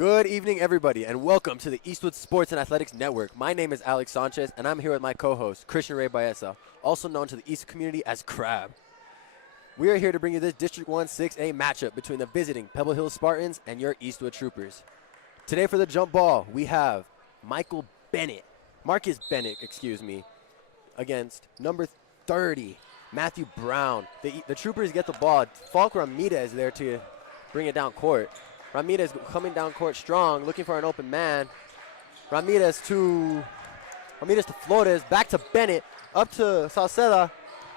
Good evening, everybody, and welcome to the Eastwood Sports and Athletics Network. My name is Alex Sanchez, and I'm here with my co-host, Christian Ray Baeza, also known to the East community as Crab. We are here to bring you this District 1 6A matchup between the visiting Pebble Hills Spartans and your Eastwood Troopers. Today for the jump ball, we have Marcus Bennett, against number 30, Matthew Brown. The Troopers get the ball. Falk Ramirez there to bring it down court. Ramirez coming down court strong, looking for an open man. Ramirez to Flores, back to Bennett, up to Salceda.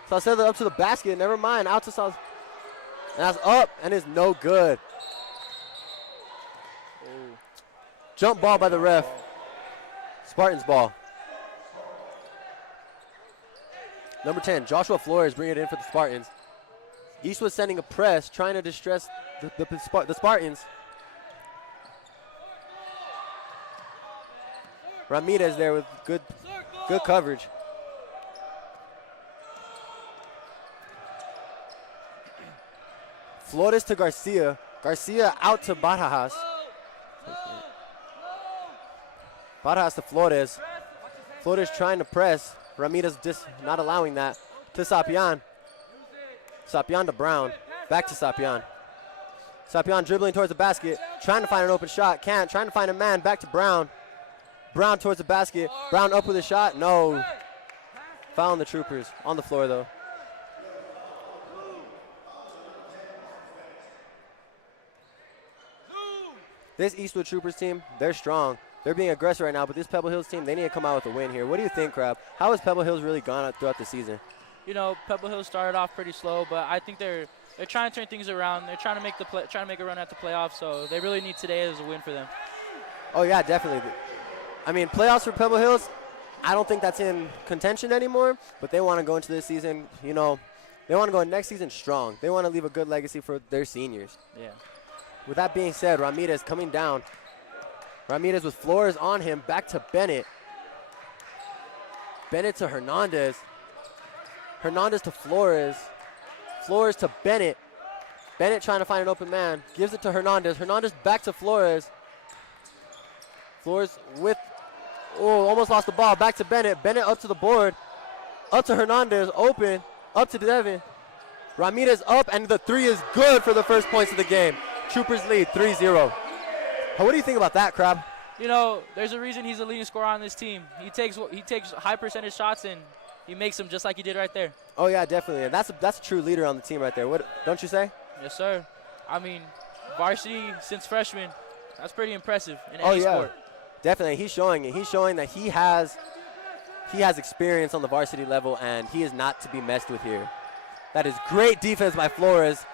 Salceda up to the basket, never mind, out to Salceda. And that's up, and it's no good. Ooh. Jump ball by the ref. Spartans ball. Number 10, Joshua Flores bringing it in for the Spartans. Eastwood sending a press, trying to distress the Spartans. Ramirez there with good coverage. Flores to Garcia. Garcia out to Barajas. Barajas to Flores. Flores trying to press. Ramirez just not allowing that. To Sapian. Sapian to Brown. Back to Sapian. Sapian dribbling towards the basket. Trying to find an open shot. Can't. Trying to find a man. Back to Brown. Brown towards the basket. Brown up with a shot. No. Foul on the Troopers. On the floor, though. This Eastwood Troopers team, they're strong. They're being aggressive right now, but this Pebble Hills team, they need to come out with a win here. What do you think, Crab? How has Pebble Hills really gone throughout the season? You know, Pebble Hills started off pretty slow, but I think they're trying to turn things around. They're trying to make a run at the playoffs, so they really need today as a win for them. Oh, yeah, definitely. I mean, playoffs for Pebble Hills, I don't think that's in contention anymore, but they want to go into this season, you know, they want to go next season strong. They want to leave a good legacy for their seniors. Yeah. With that being said, Ramirez coming down. Ramirez with Flores on him, back to Bennett. Bennett to Hernandez. Hernandez to Flores. Flores to Bennett. Bennett trying to find an open man. Gives it to Hernandez. Hernandez back to Flores. Flores with, almost lost the ball. Back to Bennett. Bennett up to the board. Up to Hernandez, open. Up to Devin. Ramirez up, and the three is good for the first points of the game. Troopers lead 3-0. What do you think about that, Crab? You know, there's a reason he's the leading scorer on this team. He takes high percentage shots and he makes them just like he did right there. Oh yeah, definitely. And that's a true leader on the team right there. What don't you say? Yes, sir. I mean, varsity since freshman, that's pretty impressive in any sport. Definitely. He's showing it. He's showing that he has experience on the varsity level, and he is not to be messed with here. That is great defense by Flores.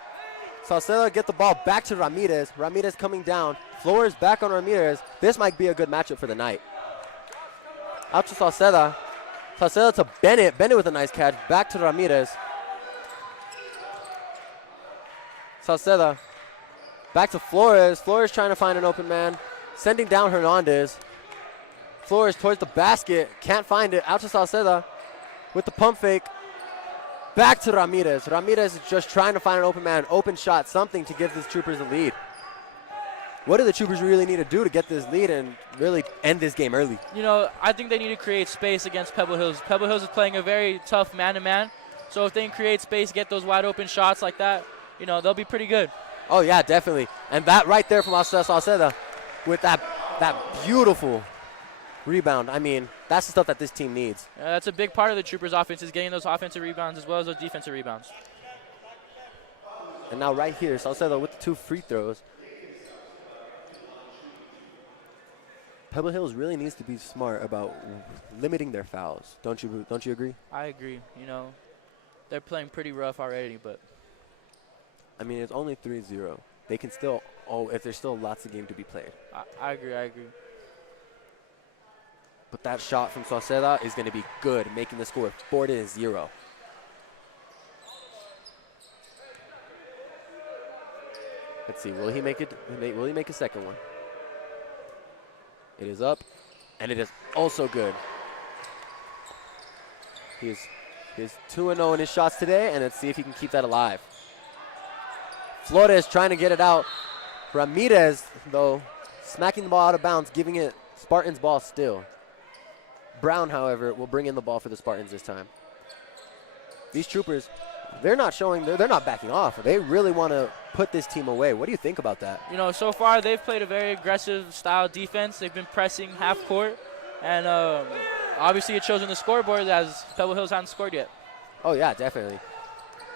Salceda get the ball back to Ramirez. Ramirez coming down. Flores back on Ramirez. This might be a good matchup for the night. Out to Salceda. Salceda to Bennett. Bennett with a nice catch. Back to Ramirez. Salceda. Back to Flores. Flores trying to find an open man. Sending down Hernandez. Flores towards the basket. Can't find it. Out to Salceda with the pump fake. Back to Ramirez. Ramirez is just trying to find an open man, open shot, something to give the Troopers a lead. What do the Troopers really need to do to get this lead and really end this game early? You know, I think they need to create space against Pebble Hills. Pebble Hills is playing a very tough man-to-man, so if they can create space, get those wide open shots like that, you know, they'll be pretty good. Oh, yeah, definitely. And that right there from Salceda with that beautiful rebound. I mean, that's the stuff that this team needs. That's a big part of the Troopers' offense is getting those offensive rebounds as well as those defensive rebounds. And now right here, Salceda with the 2 free throws. Pebble Hills really needs to be smart about limiting their fouls. Don't you agree? I agree. You know, they're playing pretty rough already, but I mean, it's only 3-0. They can still, if there's still lots of game to be played. I agree. But that shot from Salceda is going to be good, making the score 4-0. Let's see, will he make it? Will he make a second one? It is up, and it is also good. He is 2-0 in his shots today, and let's see if he can keep that alive. Flores trying to get it out. Ramirez, though, smacking the ball out of bounds, giving it Spartans ball still. Brown, however, will bring in the ball for the Spartans this time. These Troopers, they're not showing, they're not backing off. They really want to put this team away. What do you think about that? You know, so far they've played a very aggressive style defense. They've been pressing half court, and obviously it shows on the scoreboard as Pebble Hills hasn't scored yet. Oh, yeah, definitely.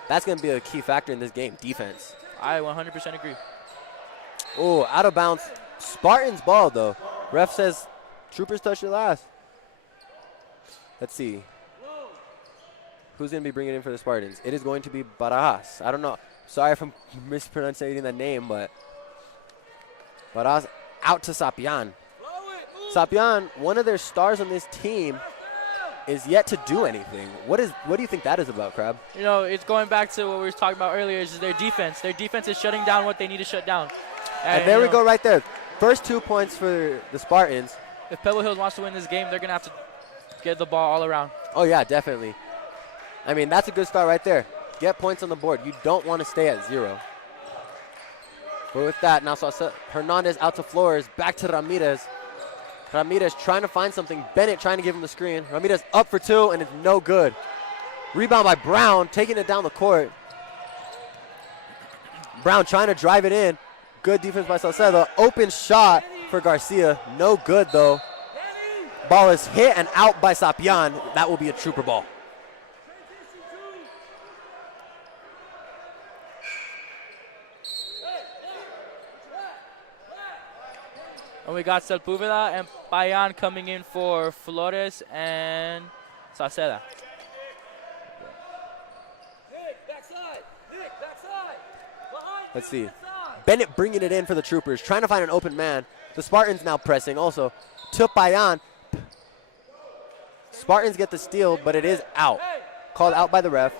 That's going to be a key factor in this game, defense. I 100% agree. Oh, out of bounds. Spartans ball, though. Ref says Troopers touched it last. Let's see. Who's going to be bringing it in for the Spartans? It is going to be Barajas. I don't know. Sorry if I'm mispronouncing that name, but Barajas out to Sapian. Sapian, one of their stars on this team, is yet to do anything. What do you think that is about, Crab? You know, it's going back to what we were talking about earlier, is their defense. Their defense is shutting down what they need to shut down. And there we go right there. First 2 points for the Spartans. If Pebble Hills wants to win this game, they're going to have to get the ball all around. Oh, yeah, definitely. I mean, that's a good start right there. Get points on the board. You don't want to stay at 0. But with that, now Hernandez out to Flores, back to Ramirez. Ramirez trying to find something. Bennett trying to give him the screen. Ramirez up for 2, and it's no good. Rebound by Brown, taking it down the court. Brown trying to drive it in. Good defense by Salcedo. Open shot for Garcia. No good, though. Ball is hit and out by Sapian. That will be a Trooper ball. And we got Sepulveda and Payan coming in for Flores and Salceda. Let's see. Bennett bringing it in for the Troopers, trying to find an open man. The Spartans now pressing also to Payan. Spartans get the steal, but it is out. Called out by the ref.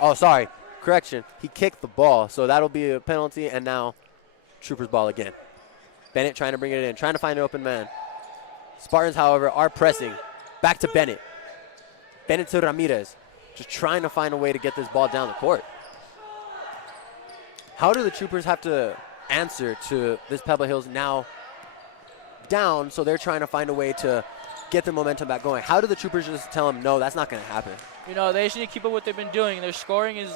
Oh, sorry. Correction. He kicked the ball, so that'll be a penalty, and now Troopers ball again. Bennett trying to bring it in, trying to find an open man. Spartans, however, are pressing. Back to Bennett. Bennett to Ramirez. Just trying to find a way to get this ball down the court. How do the Troopers have to answer to this Pebble Hills now down, so they're trying to find a way to get the momentum back going? How do the Troopers just tell them, no, that's not going to happen? You know, they just need to keep up what they've been doing. Their scoring is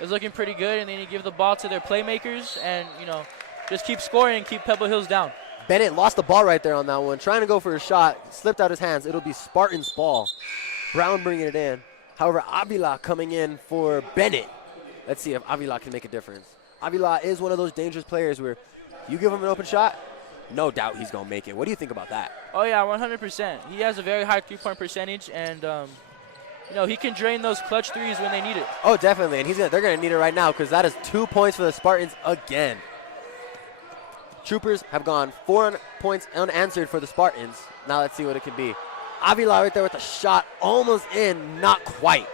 looking pretty good, and they need to give the ball to their playmakers and, you know, just keep scoring and keep Pebble Hills down. Bennett lost the ball right there on that one, trying to go for a shot, slipped out his hands. It'll be Spartans' ball. Brown bringing it in. However, Avila coming in for Bennett. Let's see if Avila can make a difference. Avila is one of those dangerous players where you give him an open shot, no doubt he's going to make it. What do you think about that? Oh, yeah, 100%. He has a very high three-point percentage, and, you know, he can drain those clutch threes when they need it. Oh, definitely, and they're going to need it right now because that is 2 points for the Spartans again. Troopers have gone 4 points unanswered for the Spartans. Now let's see what it can be. Avila right there with a shot, almost in, not quite.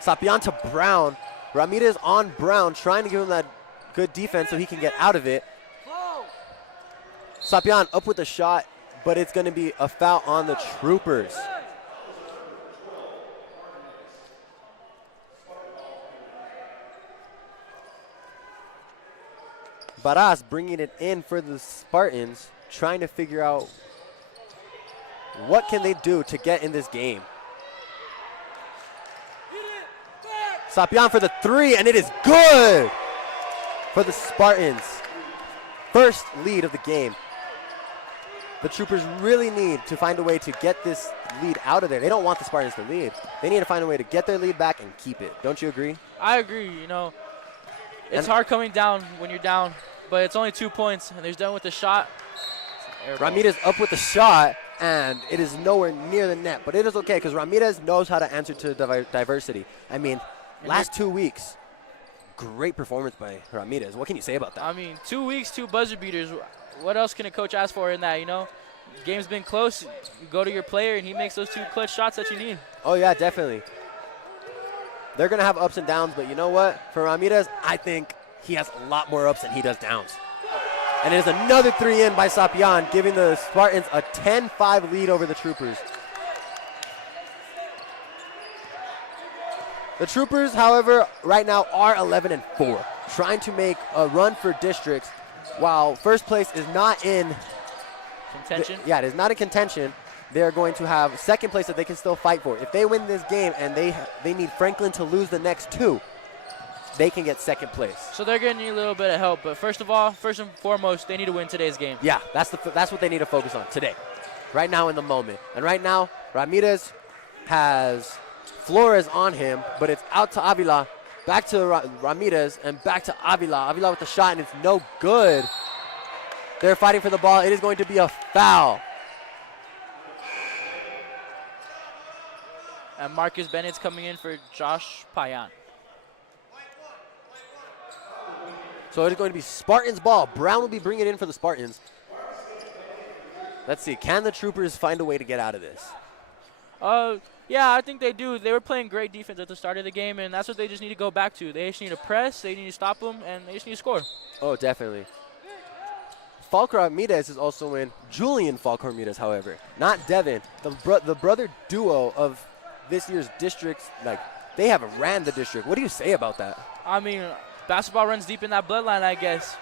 Sapian to Brown. Ramirez on Brown, trying to give him that good defense so he can get out of it. Sapian up with the shot, but it's going to be a foul on the Troopers. Baras bringing it in for the Spartans, trying to figure out what can they do to get in this game. Sapian for the 3, and it is good for the Spartans. First lead of the game. The Troopers really need to find a way to get this lead out of there. They don't want the Spartans to lead. They need to find a way to get their lead back and keep it. Don't you agree? I agree. You know, it's hard coming down when you're down, but it's only 2 points, and they're done with the shot. Ramirez up with the shot, and it is nowhere near the net. But it is okay because Ramirez knows how to answer to diversity. I mean, last 2 weeks, great performance by Ramirez. What can you say about that? I mean, 2 weeks, 2 buzzer beaters. What else can a coach ask for in that, you know? Game's been close. You go to your player, and he makes those 2 clutch shots that you need. Oh, yeah, definitely. They're going to have ups and downs, but you know what? For Ramirez, I think he has a lot more ups than he does downs. And it is another 3 in by Sapian, giving the Spartans a 10-5 lead over the Troopers. The Troopers, however, right now are 11-4, trying to make a run for districts while first place is not in Contention. it is not in contention. They're going to have second place that they can still fight for. If they win this game and they need Franklin to lose the next 2, they can get second place. So they're going to need a little bit of help. But first and foremost, they need to win today's game. Yeah, that's what they need to focus on today, right now in the moment. And right now, Ramirez has Flores on him, but it's out to Avila, back to Ramirez, and back to Avila. Avila with the shot, and it's no good. They're fighting for the ball. It is going to be a foul. And Marcus Bennett's coming in for Josh Payan. So it is going to be Spartans ball. Brown will be bringing it in for the Spartans. Let's see. Can the Troopers find a way to get out of this? Yeah, I think they do. They were playing great defense at the start of the game, and that's what they just need to go back to. They just need to press, they need to stop them, and they just need to score. Oh, definitely. Falk Ramirez is also in. Julian Falk Ramirez, however, not Devin. The brother duo of this year's districts, like, they haven't ran the district. What do you say about that? I mean, basketball runs deep in that bloodline, I guess.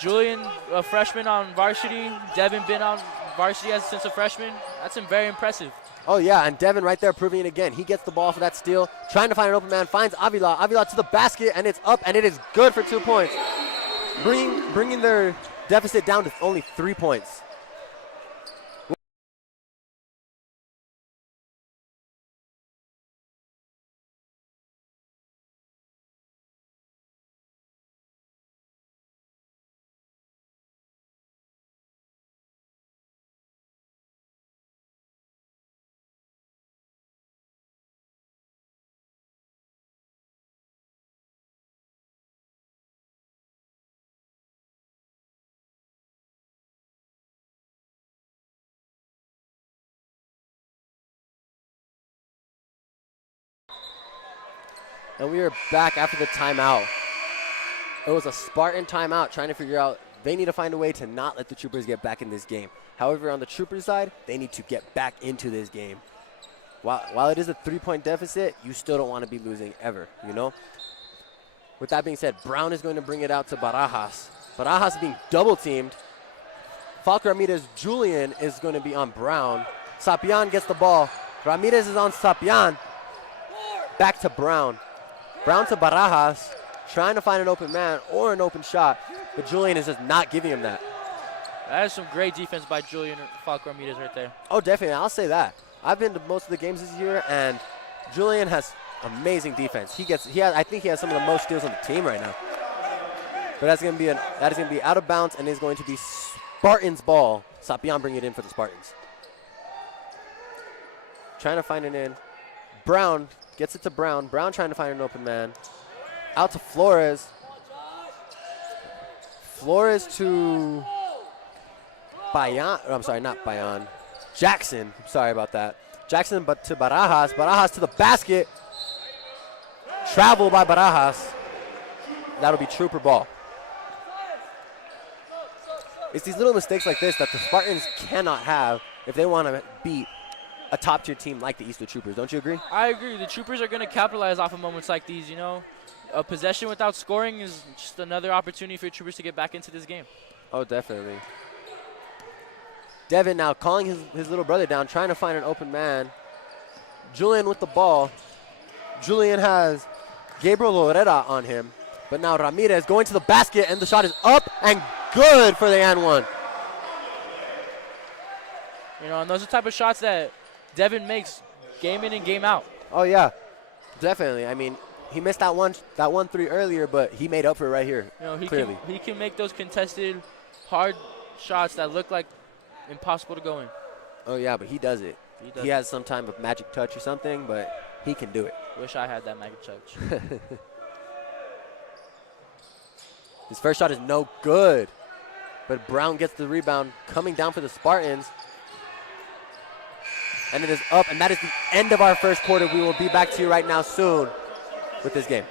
Julian, a freshman on varsity. Devin been on varsity since a freshman. That's very impressive. Oh, yeah, and Devin right there proving it again. He gets the ball for that steal, trying to find an open man, finds Avila. Avila to the basket, and it's up, and it is good for 2 points. Bringing their deficit down to only 3 points. And we are back after the timeout. It was a Spartan timeout trying to figure out they need to find a way to not let the Troopers get back in this game. However, on the Troopers side, they need to get back into this game. While it is a 3-point deficit, you still don't want to be losing ever, you know? With that being said, Brown is going to bring it out to Barajas. Barajas being double-teamed. Falk Ramirez Julian is going to be on Brown. Sapian gets the ball. Ramirez is on Sapian. Back to Brown. Brown to Barajas, trying to find an open man or an open shot, but Julian is just not giving him that. That is some great defense by Julian Falk Ramirez right there. Oh, definitely. I'll say that. I've been to most of the games this year, and Julian has amazing defense. I think he has some of the most steals on the team right now. But that is going to be out of bounds, and is going to be Spartans ball. Sapian bringing it in for the Spartans. Trying to find it in. Brown gets it to Brown. Brown trying to find an open man. Out to Flores. Flores to Bayan. I'm sorry, not Bayan. Jackson. Sorry about that. Jackson but to Barajas. Barajas to the basket. Travel by Barajas. That'll be Trooper ball. It's these little mistakes like this that the Spartans cannot have if they want to beat a top-tier team like the Eastwood Troopers. Don't you agree? I agree. The Troopers are going to capitalize off of moments like these, you know. A possession without scoring is just another opportunity for Troopers to get back into this game. Oh, definitely. Devin now calling his little brother down, trying to find an open man. Julian with the ball. Julian has Gabriel Loretta on him, but now Ramirez going to the basket, and the shot is up and good for the and one. You know, and those are the type of shots that Devin makes game in and game out. Oh, yeah, definitely. I mean, he missed that one 3 earlier, but he made up for it right here, you know, clearly. He can make those contested, hard shots that look like impossible to go in. Oh, yeah, but he does it. He has some type of magic touch or something, but he can do it. Wish I had that magic touch. His first shot is no good, but Brown gets the rebound, coming down for the Spartans. And it is up, and that is the end of our first quarter. We will be back to you right now soon with this game.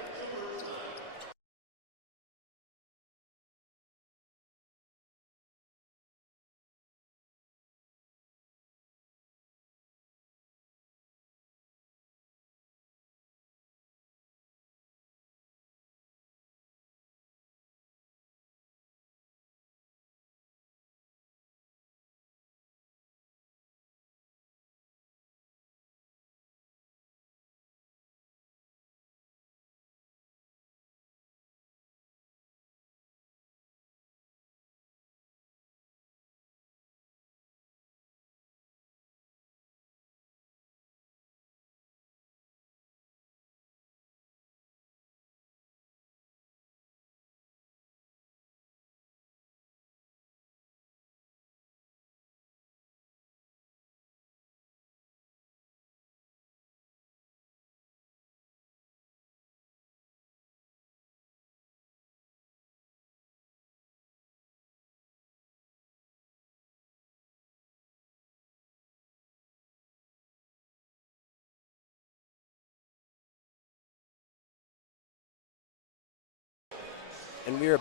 And we are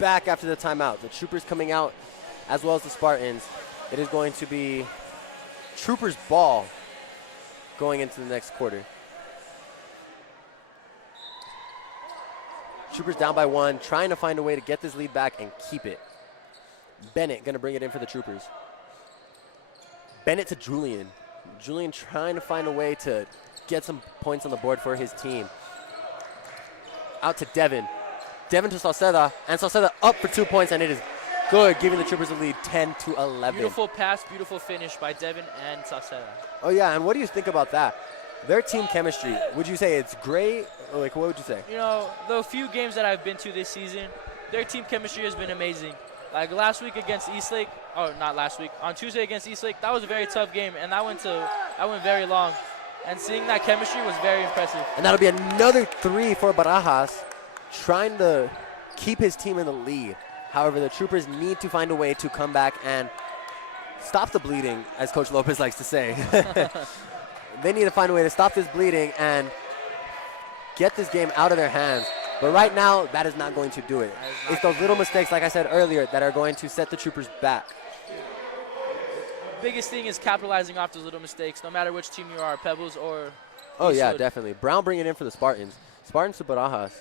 back after the timeout. The Troopers coming out as well as the Spartans. It is going to be Troopers ball going into the next quarter. Troopers down by 1, trying to find a way to get this lead back and keep it. Bennett going to bring it in for the Troopers. Bennett to Julian. Julian trying to find a way to get some points on the board for his team. Out to Devin. Devin to Salceda, and Salceda up for 2 points, and it is good, giving the Troopers a lead 10-11. Beautiful pass, beautiful finish by Devin and Salceda. Oh, yeah, and what do you think about that? Their team chemistry, would you say it's great? Or like, what would you say? You know, the few games that I've been to this season, their team chemistry has been amazing. Like last week against Eastlake, not last week, on Tuesday against Eastlake, that was a very tough game, and that went very long. And seeing that chemistry was very impressive. And that'll be another 3 for Barajas, trying to keep his team in the lead. However, the Troopers need to find a way to come back and stop the bleeding, as Coach Lopez likes to say. They need to find a way to stop this bleeding and get this game out of their hands. But right now, that is not going to do it. It's those little mistakes, like I said earlier, that are going to set the Troopers back. Biggest thing is capitalizing off those little mistakes, no matter which team you are, Pebbles or Oh, yeah, Eastwood. definitely. Brown bringing it in for the Spartans. Spartans to Barajas.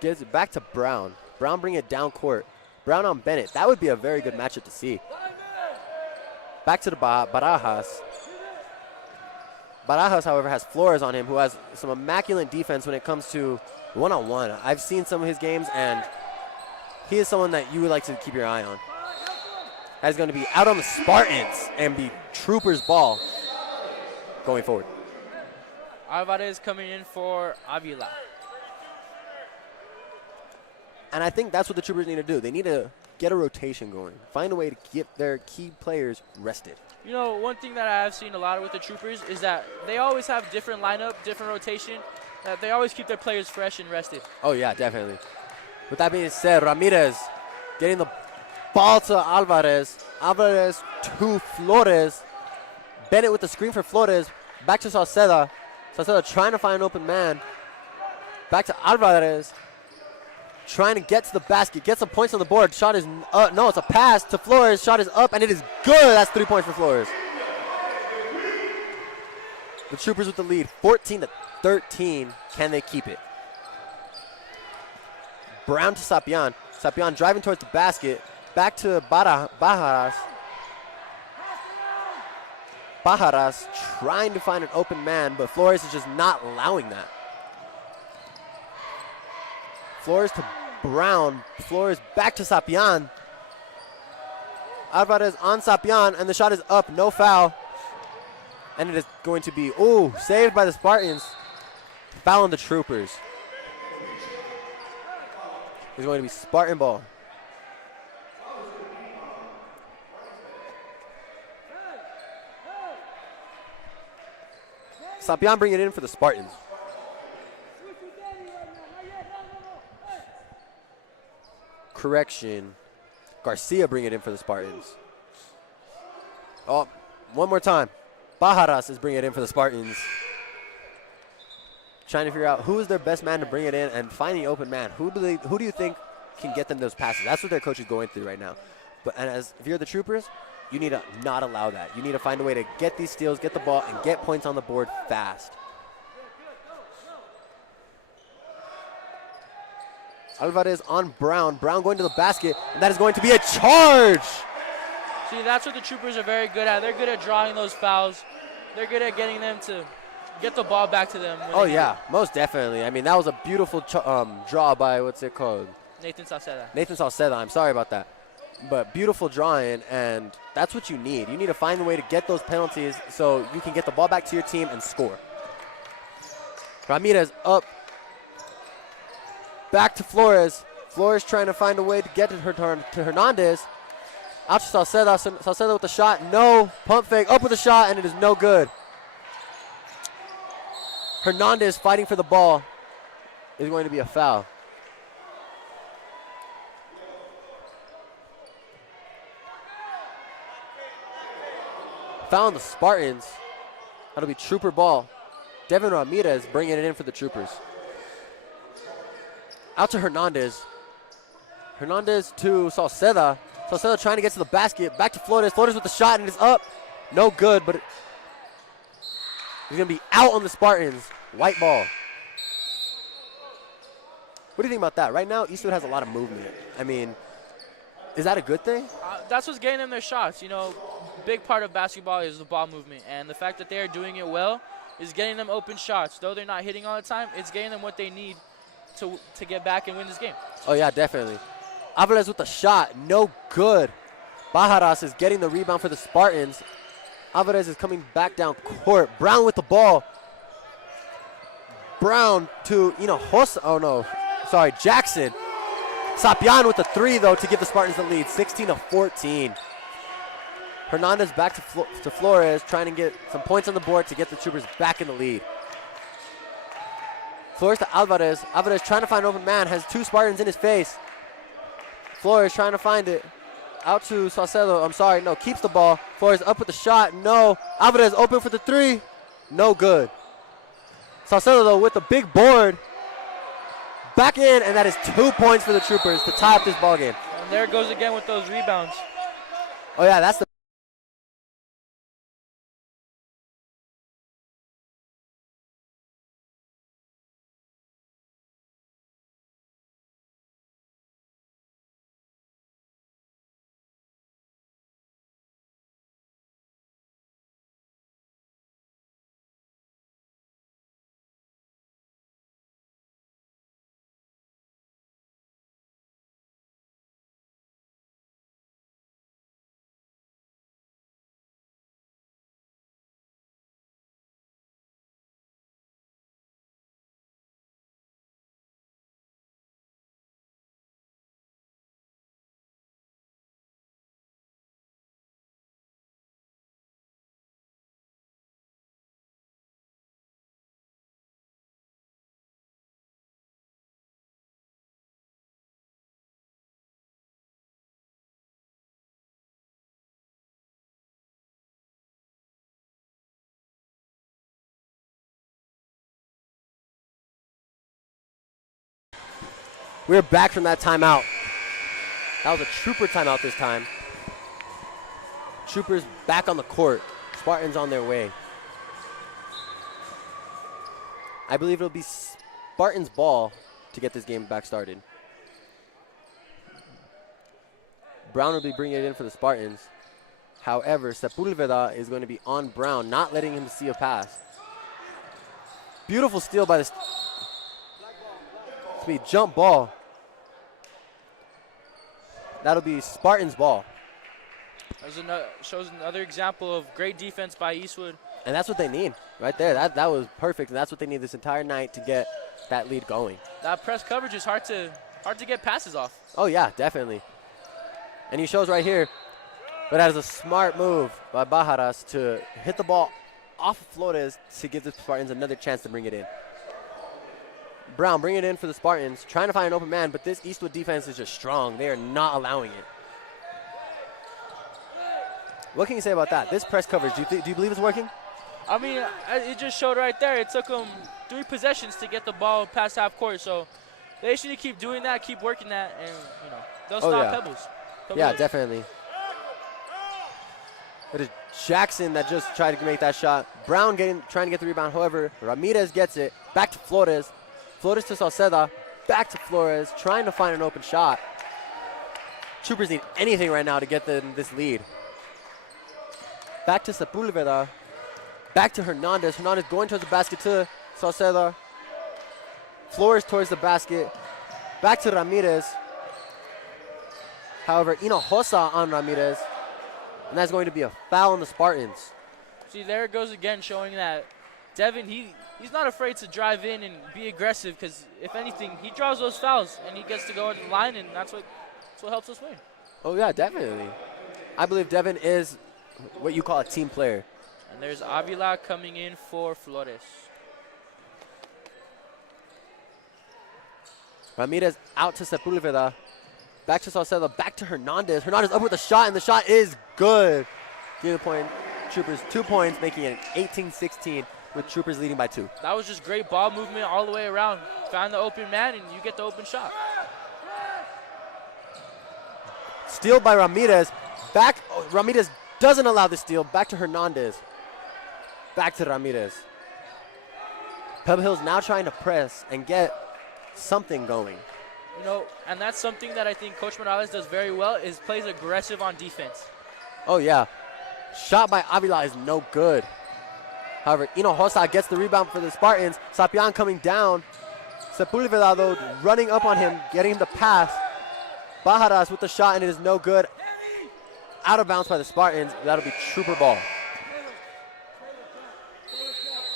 Gives it back to Brown. Brown bringing it down court. Brown on Bennett. That would be a very good matchup to see. Back to the Barajas. Barajas, however, has Flores on him, who has some immaculate defense when it comes to one-on-one. I've seen some of his games, and he is someone that you would like to keep your eye on. That is going to be out on the Spartans and be Troopers ball going forward. Alvarez coming in for Avila. And I think that's what the Troopers need to do. They need to get a rotation going. Find a way to get their key players rested. You know, one thing that I've seen a lot with the Troopers is that they always have different lineup, different rotation, that they always keep their players fresh and rested. Oh, yeah, definitely. With that being said, Ramirez getting the ball to Alvarez. Alvarez to Flores. Bennett with the screen for Flores. Back to Salceda. Salceda trying to find an open man. Back to Alvarez. Trying to get to the basket. Get some points on the board. Shot is no, it's a pass to Flores. Shot is up, and it is good. That's 3 points for Flores. The Troopers with the lead, 14-13. Can they keep it? Brown to Sapian. Sapian driving towards the basket. Back to Bajaras. Bajaras trying to find an open man, but Flores is just not allowing that. Flores to Brown. Flores back to Sapian. Alvarez on Sapian, and the shot is up. No foul. And it is going to be, saved by the Spartans. Foul on the Troopers. It's going to be Spartan ball. Sapian bringing it in for the Spartans. Correction. Garcia bringing it in for the Spartans. Oh, one more time. Bajaras is bringing it in for the Spartans. Trying to figure out who is their best man to bring it in and find the open man. Who do you think can get them those passes? That's what their coach is going through right now. If you're the Troopers, you need to not allow that. You need to find a way to get these steals, get the ball, and get points on the board fast. Alvarez on Brown. Brown going to the basket, and that is going to be a charge. See, that's what the Troopers are very good at. They're good at drawing those fouls. They're good at getting them to get the ball back to them. Oh, yeah, most definitely. I mean, that was a beautiful draw by, what's it called? Nathan Salceda. Nathan Salceda, I'm sorry about that. But beautiful drawing, and that's what you need. You need to find a way to get those penalties so you can get the ball back to your team and score. Ramirez up. Back to Flores. Flores trying to find a way to get to Hernandez. Out to Salceda. Salceda with the shot. No. Pump fake. Up with a shot, and it is no good. Hernandez fighting for the ball. Is going to be a foul. Foul on the Spartans. That'll be Trooper ball. Devin Ramirez bringing it in for the Troopers. Out to Hernandez. Hernandez to Salceda. Salceda trying to get to the basket. Back to Flores. Flores with the shot, and it's up. No good, but he's going to be out on the Spartans. White ball. What do you think about that? Right now, Eastwood has a lot of movement. I mean, is that a good thing? That's what's getting them their shots. You know, big part of basketball is the ball movement, and the fact that they are doing it well is getting them open shots. Though they're not hitting all the time, it's getting them what they need to get back and win this game. Oh, yeah, definitely. Alvarez with the shot. No good. Bajaras is getting the rebound for the Spartans. Alvarez is coming back down court. Brown with the ball. Brown to Hinojosa. Oh, no. Sorry, Jackson. Sapian with the three, though, to give the Spartans the lead, 16-14. Hernandez back to Flores, trying to get some points on the board to get the Troopers back in the lead. Flores to Alvarez. Alvarez trying to find an open man, has two Spartans in his face. Flores trying to find it. Out to Salcedo. I'm sorry, no, keeps the ball. Flores up with the shot, no. Alvarez open for the three, no good. Salcedo, though, with the big board. Back in, and that is 2 points for the Troopers to tie up this ball game. And there it goes again with those rebounds. Oh, yeah, that's the We're back from that timeout. That was a Trooper timeout this time. Troopers back on the court. Spartans on their way. I believe it'll be Spartans ball to get this game back started. Brown will be bringing it in for the Spartans. However, Sepulveda is going to be on Brown, not letting him see a pass. Beautiful steal by the jump ball. That'll be Spartans ball. Shows another example of great defense by Eastwood. And that's what they need right there. That was perfect, and that's what they need this entire night to get that lead going. That press coverage is hard to get passes off. Oh, yeah, definitely. And he shows right here, but that is a smart move by Bajaras to hit the ball off of Flores to give the Spartans another chance to bring it in. Brown bring it in for the Spartans, trying to find an open man, but this Eastwood defense is just strong. They are not allowing it. What can you say about that? This press coverage, do you believe it's working? I mean, it just showed right there. It took them 3 possessions to get the ball past half court, so they just need to keep doing that, keep working that, and they'll stop Pebbles. Yeah, definitely. It is Jackson that just tried to make that shot. Brown trying to get the rebound. However, Ramirez gets it. Back to Flores. Flores to Salceda. Back to Flores, trying to find an open shot. Troopers need anything right now to get this lead. Back to Sepulveda. Back to Hernandez. Hernandez going towards the basket to Salceda. Flores towards the basket. Back to Ramirez. However, Hinojosa on Ramirez. And that's going to be a foul on the Spartans. See, there it goes again, showing that Devin, he's not afraid to drive in and be aggressive, because if anything, he draws those fouls and he gets to go at the line, and that's what helps us win. Oh, yeah, definitely. I believe Devin is what you call a team player. And there's Avila coming in for Flores. Ramirez out to Sepulveda. Back to Salcedo, back to Hernandez. Hernandez up with a shot, and the shot is good. Give the point. Troopers 2 points, making it 18-16 with Troopers leading by 2. That was just great ball movement all the way around. Found the open man, and you get the open shot. Steal by Ramirez. Ramirez doesn't allow the steal. Back to Hernandez. Back to Ramirez. Pebble Hill's now trying to press and get something going. You know, and that's something that I think Coach Morales does very well is plays aggressive on defense. Oh, yeah. Shot by Avila is no good. However, Hinojosa gets the rebound for the Spartans. Sapian coming down. Sepulveda, though, running up on him, getting him to pass. Bajaras with the shot, and it is no good. Out of bounds by the Spartans. That'll be Trooper ball.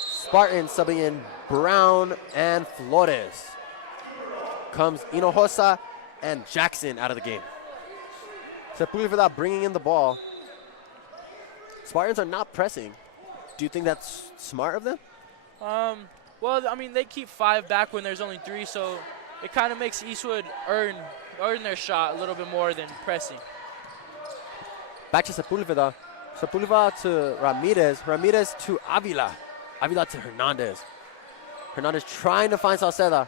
Spartans subbing in Brown and Flores. Comes Hinojosa and Jackson out of the game. Sepulveda bringing in the ball. Spartans are not pressing. Do you think that's smart of them? Well, I mean, they keep 5 back when there's only 3, so it kind of makes Eastwood earn their shot a little bit more than pressing. Back to Sepulveda. Sepulveda to Ramirez. Ramirez to Avila. Avila to Hernandez. Hernandez trying to find Salceda.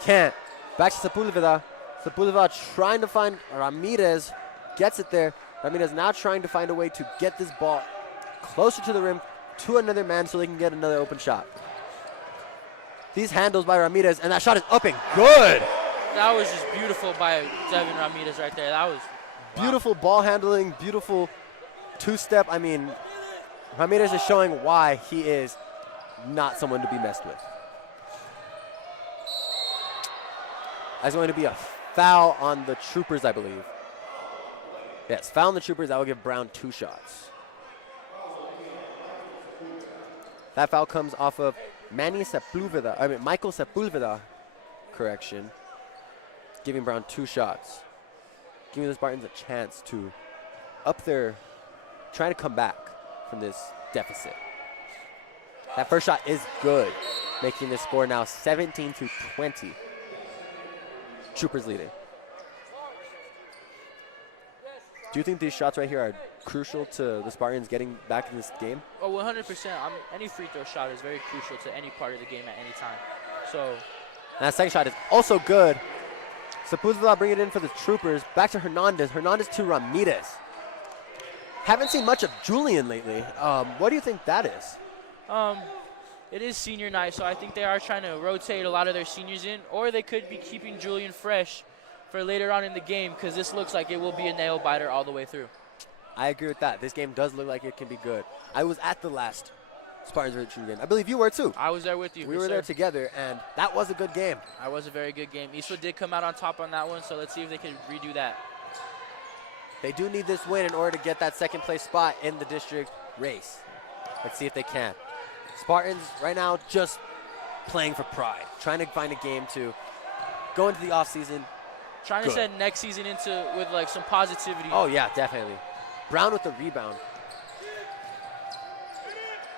Can't. Back to Sepulveda. Sepulveda trying to find Ramirez. Gets it there. Ramirez now trying to find a way to get this ball closer to the rim to another man so they can get another open shot. These handles by Ramirez, and that shot is up and good. That was just beautiful by Devin Ramirez right there. That was beautiful ball handling, beautiful two-step. I mean, Ramirez is showing why he is not someone to be messed with. That's going to be a foul on the Troopers, I believe. Yes, foul on the Troopers. That will give Brown 2 shots. That foul comes off of Michael Sepulveda, correction, giving Brown 2 shots, giving the Spartans a chance to trying to come back from this deficit. That first shot is good, making the score now 17-20. Troopers leading. Do you think these shots right here are crucial to the Spartans getting back in this game? Oh, 100%. Any free throw shot is very crucial to any part of the game at any time. So, and that second shot is also good. Sepulveda bring it in for the Troopers. Back to Hernandez. Hernandez to Ramirez. Haven't seen much of Julian lately. What do you think that is? It is senior night, so I think they are trying to rotate a lot of their seniors in, or they could be keeping Julian fresh for later on in the game, because this looks like it will be a nail biter all the way through. I agree with that. This game does look like it can be good. I was at the last Spartans retreat game. I believe you were too. I was there with you. We were there together, and that was a good game. That was a very good game. Eastwood did come out on top on that one, so let's see if they can redo that. They do need this win in order to get that second place spot in the district race. Let's see if they can. Spartans right now just playing for pride, trying to find a game to go into the offseason. Trying to set next season with like some positivity. Oh yeah, definitely. Brown with the rebound.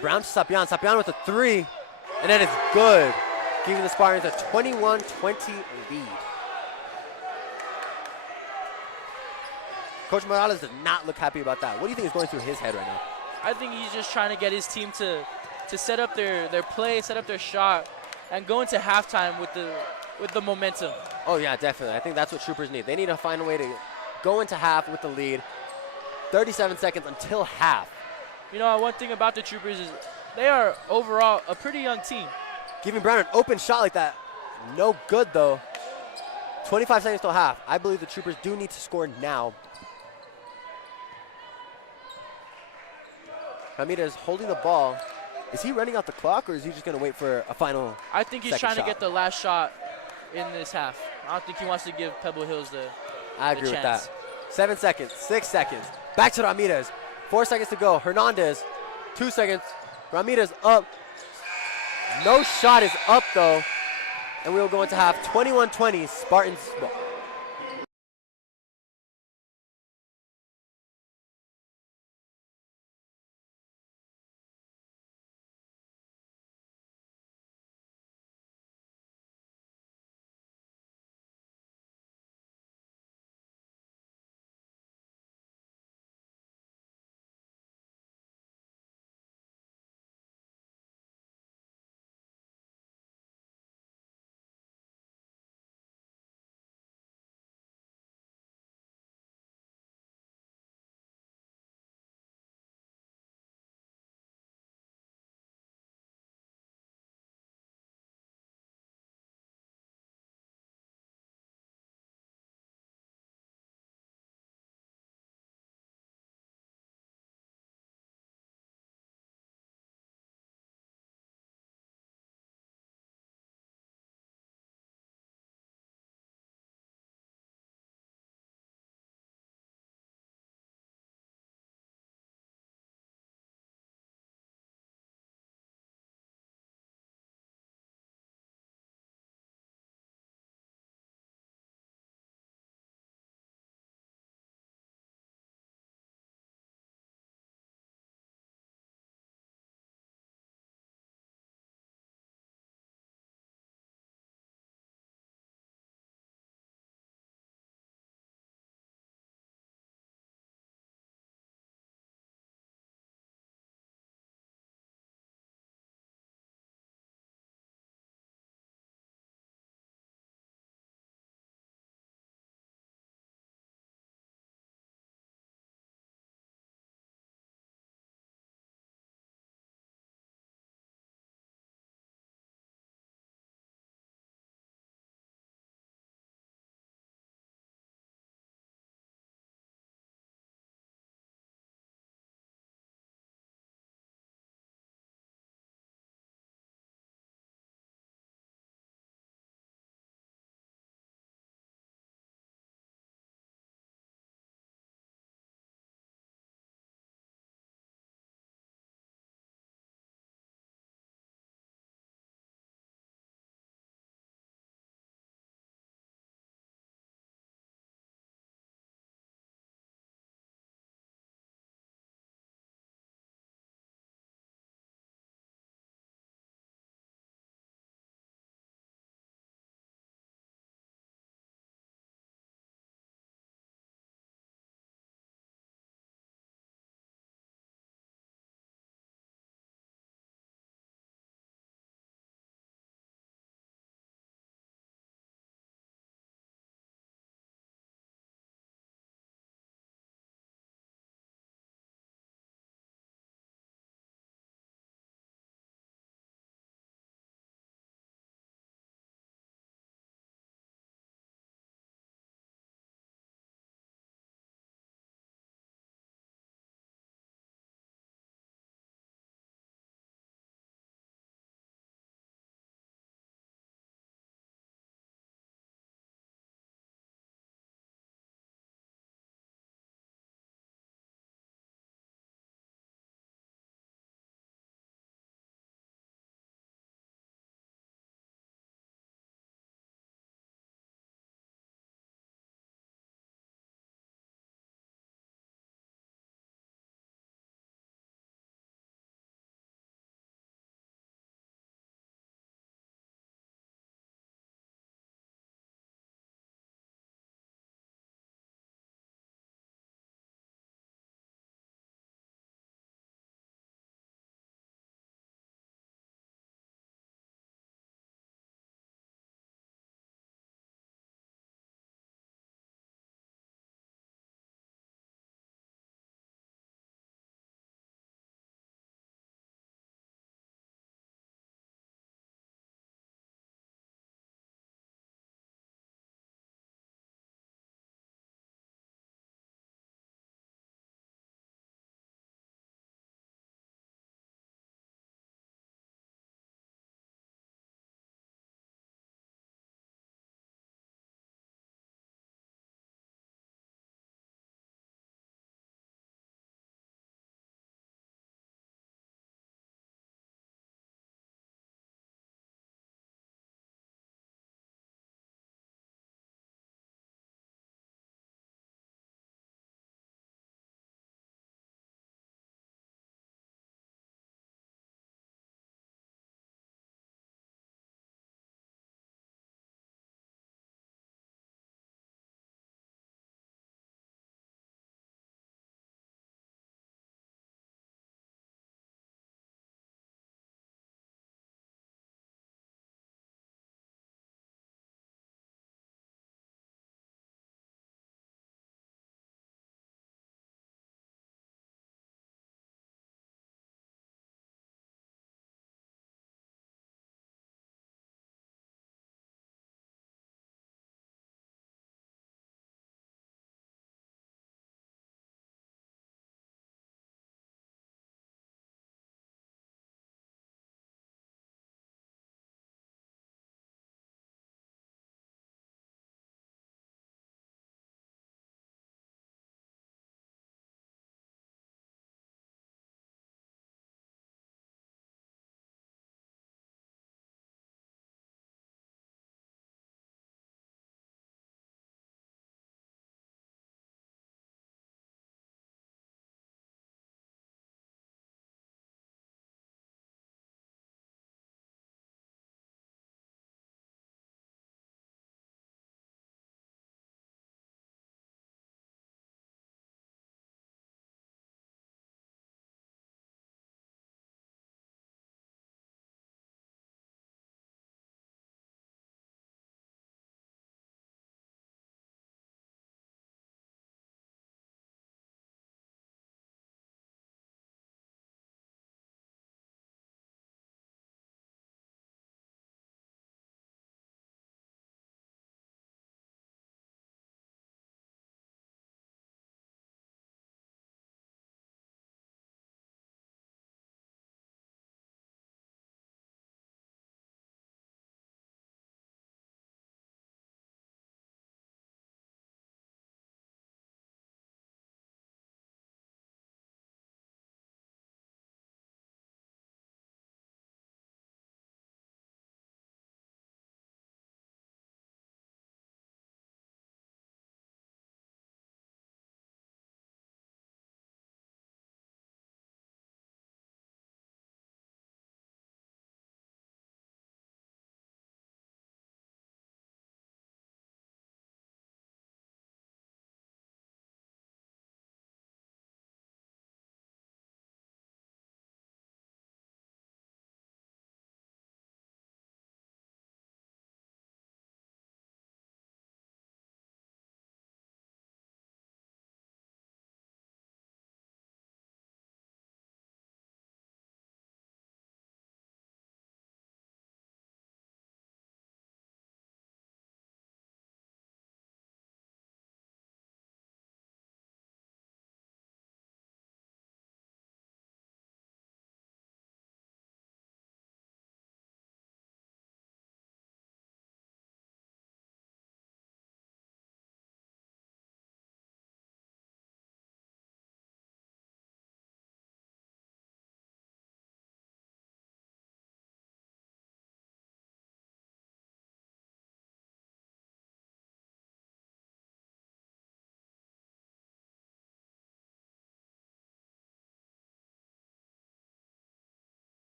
Brown to Sapian. Sapian with a 3, and that is good, giving the Spartans a 21-20 lead. Coach Morales does not look happy about that. What do you think is going through his head right now? I think he's just trying to get his team to set up their play, set up their shot, and go into halftime with the momentum. Oh yeah, definitely. I think that's what Troopers need. They need to find a way to go into half with the lead. 37 seconds until half. You know, one thing about the Troopers is they are overall a pretty young team. Giving Brown an open shot like that, no good though. 25 seconds till half. I believe the Troopers do need to score now. Ramirez holding the ball. Is he running out the clock, or is he just going to wait for a final? I think he's trying to get the last shot in this half. I don't think he wants to give Pebble Hills the I agree with chance. that. 7 seconds, 6 seconds. Back to Ramirez. 4 seconds to go. Hernandez, 2 seconds. Ramirez up. No shot is up, though. And we will go into half 21-20, Spartans ball.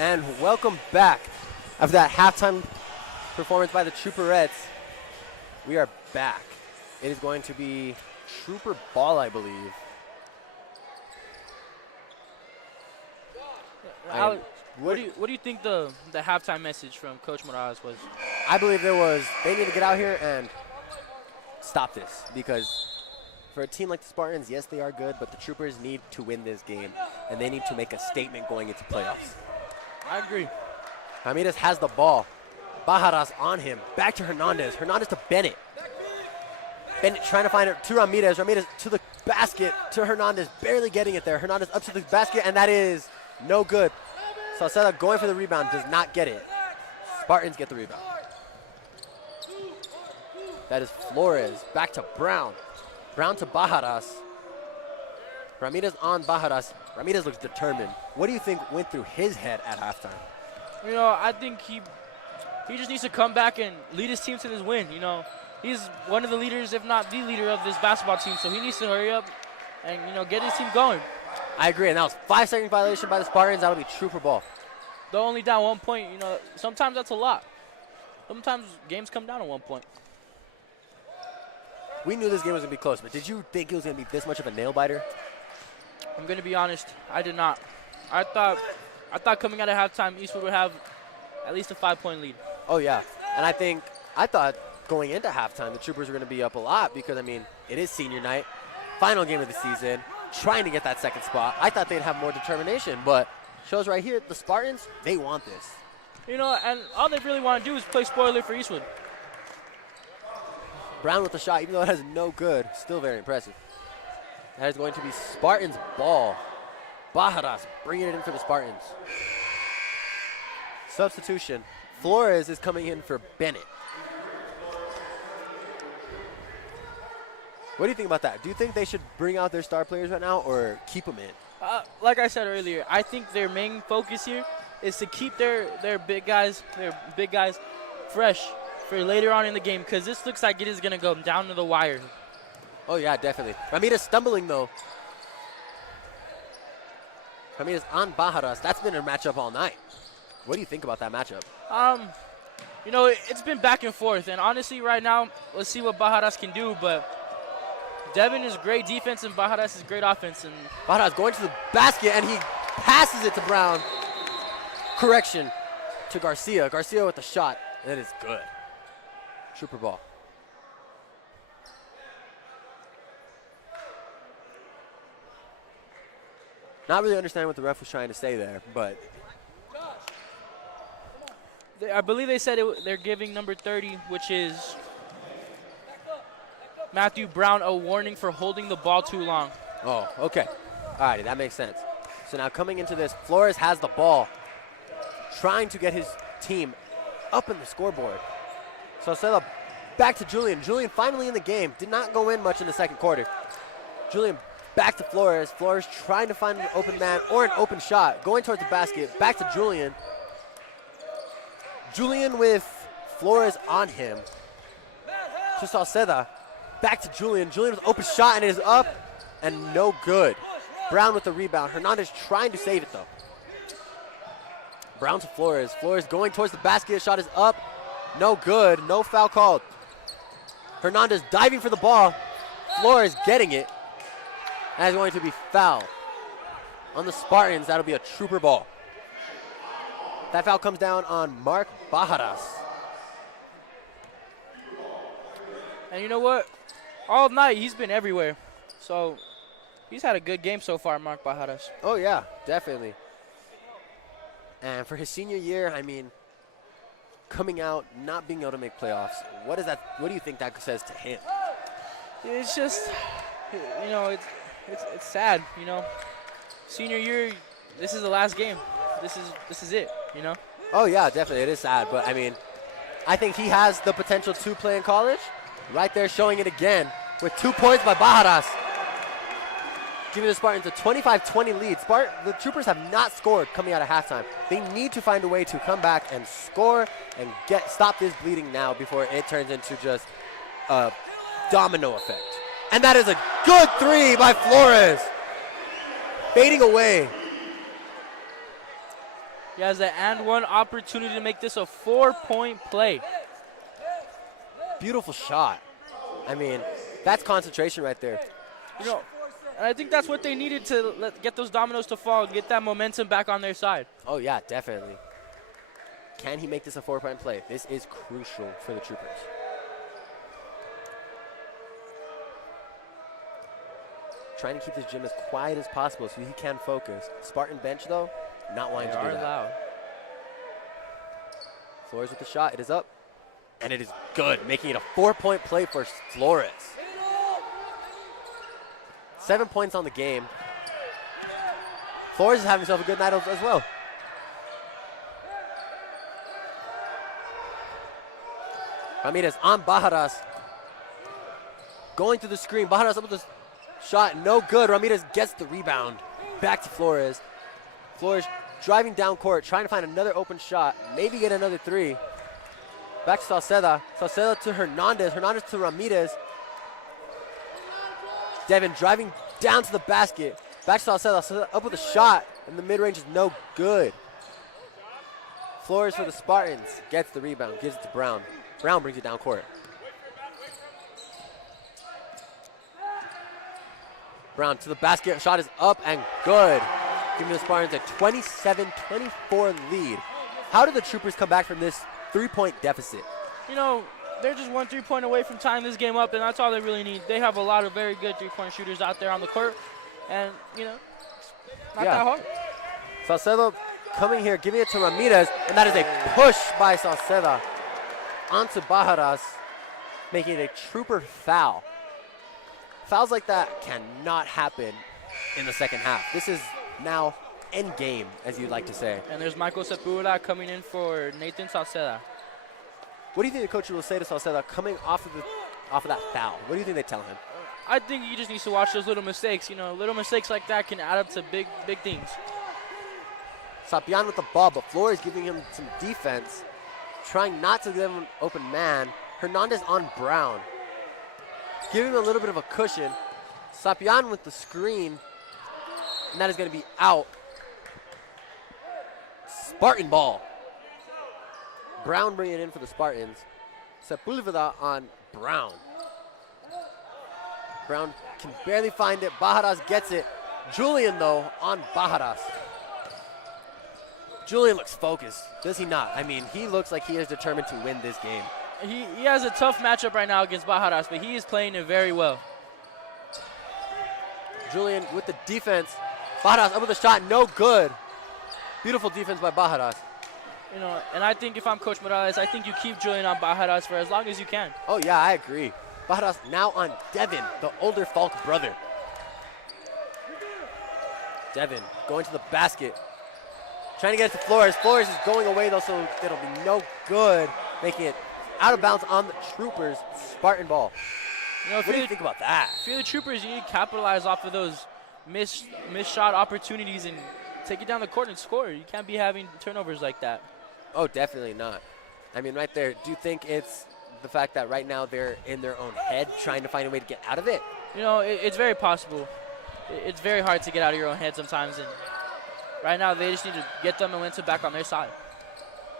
And welcome back after that halftime performance by the Trooperettes. We are back. It is going to be Trooper ball, I believe. Alex, what do you think the halftime message from Coach Morales was? I believe they need to get out here and stop this, because for a team like the Spartans, yes, they are good, but the Troopers need to win this game, and they need to make a statement going into playoffs. I agree. Ramirez has the ball. Bajaras on him. Back to Hernandez. Hernandez to Bennett. Bennett trying to find it to Ramirez. Ramirez to the basket to Hernandez. Barely getting it there. Hernandez up to the basket, and that is no good. Salceda going for the rebound. Does not get it. Spartans get the rebound. That is Flores. Back to Brown. Brown to Bajaras. Ramirez on Bajaras. Ramirez looks determined. What do you think went through his head at halftime? You know, I think he just needs to come back and lead his team to this win. You know, he's one of the leaders, if not the leader of this basketball team, so he needs to hurry up and, you know, get his team going. I agree, and that was 5-second violation by the Spartans. That'll be Trooper ball. They're only down 1 point. You know, sometimes that's a lot. Sometimes games come down to 1 point. We knew this game was going to be close, but did you think it was going to be this much of a nail-biter? I'm going to be honest, I did not. I thought coming out of halftime, Eastwood would have at least a 5-point lead. Oh, yeah. And I thought going into halftime, the Troopers were going to be up a lot because, I mean, it is senior night, final game of the season, trying to get that second spot. I thought they'd have more determination, but shows right here, the Spartans, they want this. You know, and all they really want to do is play spoiler for Eastwood. Brown with the shot, even though it has no good, still very impressive. That is going to be Spartans ball. Bajaras bringing it in for the Spartans. Substitution. Flores is coming in for Bennett. What do you think about that? Do you think they should bring out their star players right now or keep them in? Like I said earlier, I think their main focus here is to keep their big guys fresh for later on in the game, because this looks like it is going to go down to the wire. Oh, yeah, definitely. Ramirez stumbling, though. Ramirez on Bajaras. That's been a matchup all night. What do you think about that matchup? You know, it's been back and forth, and honestly, right now, let's see what Bajaras can do, but Devin is great defense, and Bajaras is great offense. And Bajaras going to the basket, and he passes it to Brown. Correction to Garcia. Garcia with the shot. That is good. Trooper ball. Not really understanding what the ref was trying to say there, but I believe they said they're giving number 30, which is Matthew Brown, a warning for holding the ball too long. Oh, okay. All righty, that makes sense. So now coming into this, Flores has the ball, trying to get his team up in the scoreboard. So Sela back to Julian. Julian finally in the game. Did not go in much in the second quarter. Julian back to Flores. Flores trying to find an open man or an open shot. Going towards the basket. Back to Julian. Julian with Flores on him. To Salceda. Back to Julian. Julian with open shot, and it is up and no good. Brown with the rebound. Hernandez trying to save it, though. Brown to Flores. Flores going towards the basket. Shot is up. No good. No foul called. Hernandez diving for the ball. Flores getting it. That is going to be foul. On the Spartans, that'll be a Trooper ball. That foul comes down on Mark Bajaras. And you know what? All night, he's been everywhere. So he's had a good game so far, Mark Bajaras. Oh, yeah, definitely. And for his senior year, I mean, coming out, not being able to make playoffs, what do you think that says to him? It's just, you know, it's sad, you know. Senior year, this is the last game. This is it, you know. Oh, yeah, definitely. It is sad. But, I mean, I think he has the potential to play in college. Right there showing it again with 2 points by Bajaras. Giving the Spartans a 25-20 lead. The Troopers have not scored coming out of halftime. They need to find a way to come back and score and stop this bleeding now before it turns into just a domino effect. And that is a good three by Flores. Fading away. He has an and one opportunity to make this a 4-point play. Beautiful shot. I mean, that's concentration right there. You know, and I think that's what they needed to get those dominoes to fall, get that momentum back on their side. Oh, yeah, definitely. Can he make this a 4-point play? This is crucial for the Troopers. Trying to keep this gym as quiet as possible so he can focus. Spartan bench, though, not wanting to do that. Loud. Flores with the shot. It is up. And it is good, making it a 4-point play for Flores. 7 points on the game. Flores is having himself a good night as well. Ramirez on Bajaras. Going through the screen. Bajaras up with the shot. No good. Ramirez gets the rebound. Back to Flores. Flores driving down court, trying to find another open shot. Maybe get another three. Back to Salceda. Salceda to Hernandez. Hernandez to Ramirez. Devin driving down to the basket. Back to Salceda. Salceda up with a shot. And the mid-range is no good. Flores for the Spartans. Gets the rebound. Gives it to Brown. Brown brings it down court. Brown to the basket. Shot is up and good. Giving the Spartans a 27-24 lead. How did the Troopers come back from this 3-point deficit? You know, they're just 1 3-point away from tying this game up, and that's all they really need. They have a lot of very good 3-point shooters out there on the court, and, you know, not that hard. Salcedo coming here, giving it to Ramirez, and that is a push by Salceda onto Bajaras, making it a Trooper foul. Fouls like that cannot happen in the second half. This is now end game, as you'd like to say. And there's Michael Sepulveda coming in for Nathan Salceda. What do you think the coach will say to Salceda coming off of that foul? What do you think they tell him? I think he just needs to watch those little mistakes. You know, little mistakes like that can add up to big things. Sapian with the ball, but Flores giving him some defense, trying not to give him an open man. Hernandez on Brown, giving him a little bit of a cushion. Sapian with the screen, and that is going to be out. Spartan ball. Brown bringing it in for the Spartans. Sepulveda on Brown. Brown can barely find it. Bajaras gets it. Julian, though, on Bajaras. Julian looks focused, does he not? I mean, he looks like he is determined to win this game. He has a tough matchup right now against Bajaras, but he is playing it very well. Julian with the defense. Bajaras up with a shot, no good. Beautiful defense by Bajaras. You know, and I think if I'm Coach Morales, I think you keep Julian on Bajaras for as long as you can. Oh, yeah, I agree. Bajaras now on Devin, the older Falk brother. Devin going to the basket. Trying to get it to Flores. Flores is going away, though, so it'll be no good. Making it out of bounds on the Troopers. Spartan ball. You know, what do you think about that? For the Troopers, you need to capitalize off of those missed shot opportunities and take it down the court and score. You can't be having turnovers like that. Oh, definitely not. I mean, right there, do you think it's the fact that right now they're in their own head trying to find a way to get out of it? You know, it's very possible. It's very hard to get out of your own head sometimes, and right now they just need to get the momentum back on their side.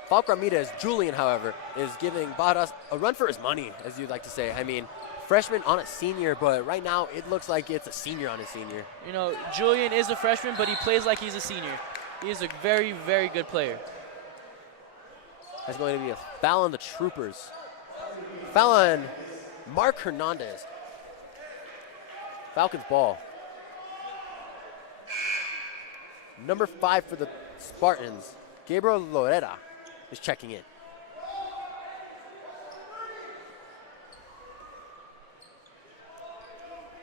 Falk Ramirez, Julian, however, is giving Bajaras a run for his money, as you'd like to say. I mean, freshman on a senior, but right now it looks like it's a senior on a senior. You know, Julian is a freshman, but he plays like he's a senior. He is a very, very good player. That's going to be a foul on the Troopers. Foul on Mark Hernandez. Falcons ball. Number 5 for the Spartans, Gabriel Loretta, is checking in.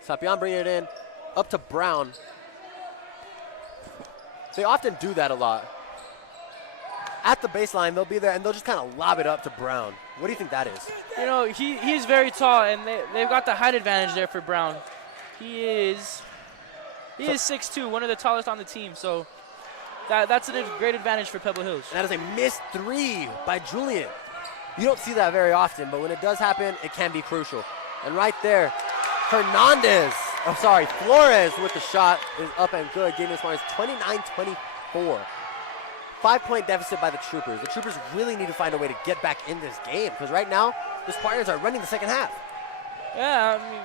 Sapian bringing it in, up to Brown. They often do that a lot. At the baseline, they'll be there, and they'll just kind of lob it up to Brown. What do you think that is? You know, he's very tall, and they've got the height advantage there for Brown. He is 6'2", one of the tallest on the team, so that's a great advantage for Pebble Hills. That is a missed 3 by Julian. You don't see that very often, but when it does happen, it can be crucial. And right there, Flores with the shot is up and good, giving the Spartans 29-24. 5-point deficit by the Troopers. The Troopers really need to find a way to get back in this game because right now the Spartans are running the second half. Yeah, I mean,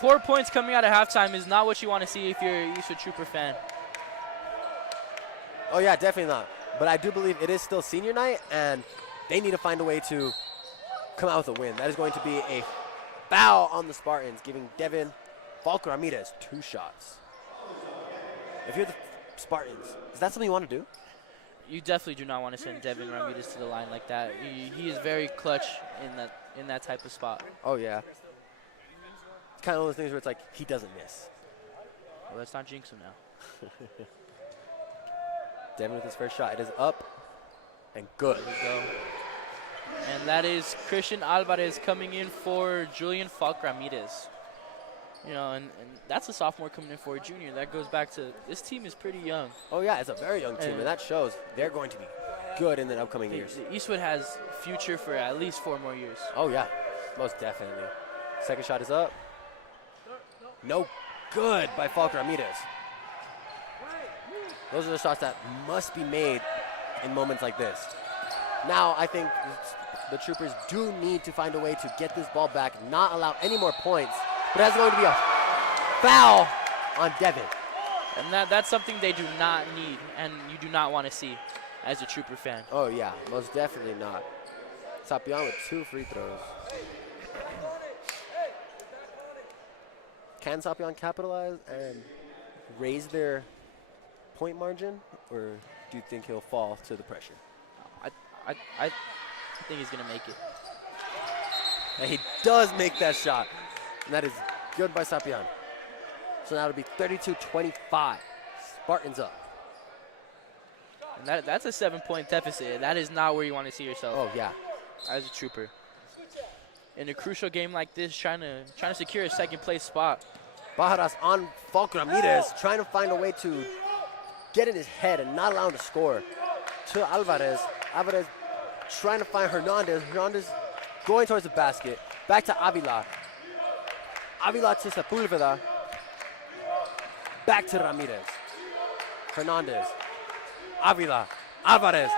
4 points coming out of halftime is not what you want to see if you're a Eastwood Trooper fan. Oh yeah, definitely not. But I do believe it is still senior night, and they need to find a way to come out with a win. That is going to be a foul on the Spartans, giving Devin Falco Ramirez 2 shots. If you're the Spartans, is that something you want to do? You definitely do not want to send Devin Ramirez to the line like that. He is very clutch in that type of spot. Oh yeah. It's kind of one of those things where it's like he doesn't miss. Well, let's not jinx him now. Devin with his first shot. It is up and good. There we go. And that is Christian Alvarez coming in for Julian Falk Ramirez. You know, and that's a sophomore coming in for a junior. That goes back to this team is pretty young. Oh yeah, it's a very young team, and that shows they're going to be good in the upcoming years. Eastwood has future for at least 4 more years. Oh yeah, most definitely. Second shot is up. No good by Falco Ramirez. Those are the shots that must be made in moments like this. Now I think the Troopers do need to find a way to get this ball back, not allow any more points. But that's going to be a foul on Devin. And that's something they do not need and you do not want to see as a Trooper fan. Oh yeah, most definitely not. Sapion with 2 free throws. Can Sapion capitalize and raise their point margin, or do you think he'll fall to the pressure? I think he's going to make it. And he does make that shot. And that is good by Sapion. So now it'll be 32-25. Spartans up. And that's a 7-point deficit. That is not where you want to see yourself. Oh yeah. As a Trooper. In a crucial game like this, trying to secure a second place spot. Bajaras on Falco Ramirez, trying to find a way to get in his head and not allow him to score. To Alvarez. Alvarez trying to find Hernandez. Hernandez going towards the basket. Back to Avila. Avila to Sepulveda. Back to Ramirez. Hernandez. Avila. Alvarez.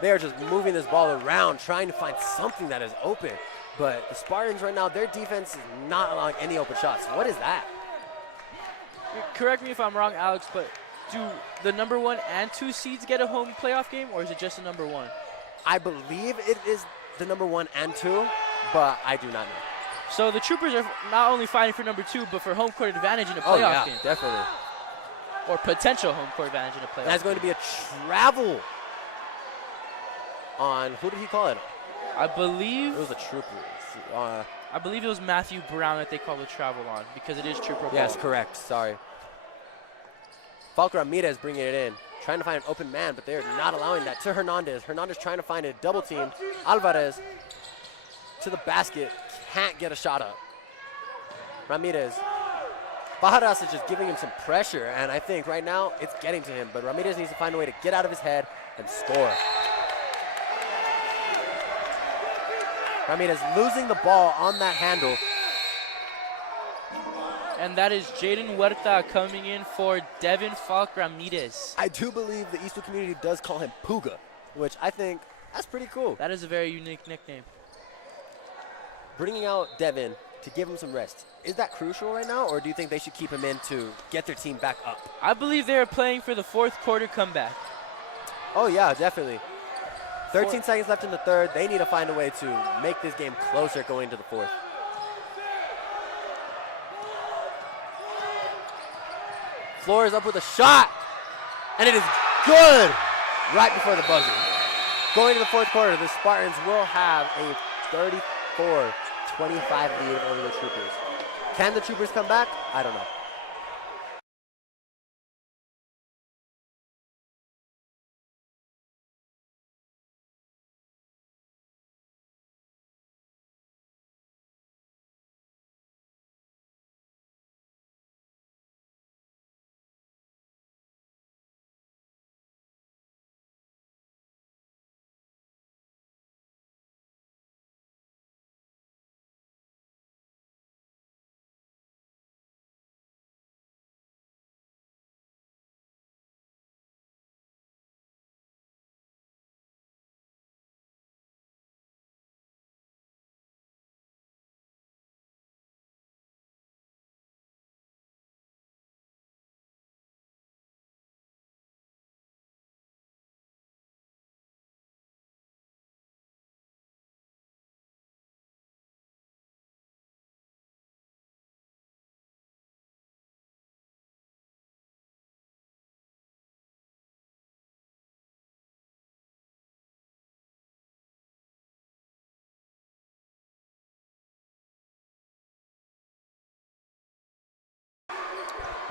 They are just moving this ball around, trying to find something that is open. But the Spartans right now, their defense is not allowing any open shots. What is that? Correct me if I'm wrong, Alex, but do the number 1 and 2 seeds get a home playoff game, or is it just the number 1? I believe it is the number 1 and 2, but I do not know. So the Troopers are not only fighting for number 2, but for home court advantage in a playoff game. Definitely. Or potential home court advantage in a playoff. That's going to be a travel on, who did he call it? I believe It was the Troopers. I believe it was Matthew Brown that they called the travel on because it is Trooper ball. Yes, correct. Sorry. Falco Ramirez bringing it in, trying to find an open man, but they're not allowing that to Hernandez. Hernandez trying to find a double team. Alvarez to the basket, can't get a shot up. Ramirez. Bajaras is just giving him some pressure, and I think right now it's getting to him, but Ramirez needs to find a way to get out of his head and score. Ramirez losing the ball on that handle. And that is Jaden Huerta coming in for Devin Falk Ramirez. I do believe the Eastwood community does call him Puga, which I think that's pretty cool. That is a very unique nickname. Bringing out Devin to give him some rest, is that crucial right now, or do you think they should keep him in to get their team back up? I believe they are playing for the 4th quarter comeback. Oh yeah, definitely. 13 seconds left in the 3rd. They need to find a way to make this game closer going into the 4th. Flores up with a shot, and it is good right before the buzzer. Going to the 4th quarter, the Spartans will have a 34-25 lead over the Troopers. Can the Troopers come back? I don't know.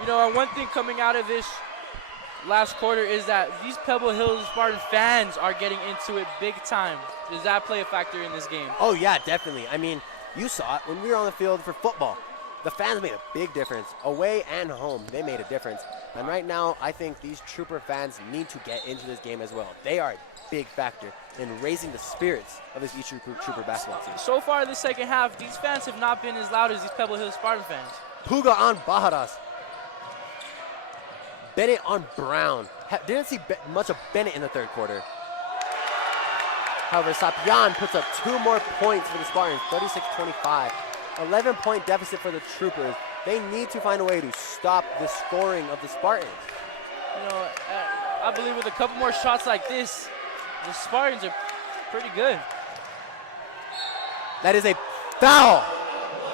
You know, one thing coming out of this last quarter is that these Pebble Hills Spartan fans are getting into it big time. Does that play a factor in this game? Oh, yeah, definitely. I mean, you saw it when we were on the field for football. The fans made a big difference. Away and home, they made a difference. And right now, I think these Trooper fans need to get into this game as well. They are a big factor in raising the spirits of this East Trooper basketball team. So far in the second half, these fans have not been as loud as these Pebble Hills Spartan fans. Puga on Baharas. Bennett on Brown. Didn't see much of Bennett in the third quarter. However, Sapyan puts up 2 more points for the Spartans, 36-25. 11-point deficit for the Troopers. They need to find a way to stop the scoring of the Spartans. You know, I believe with a couple more shots like this, the Spartans are pretty good. That is a foul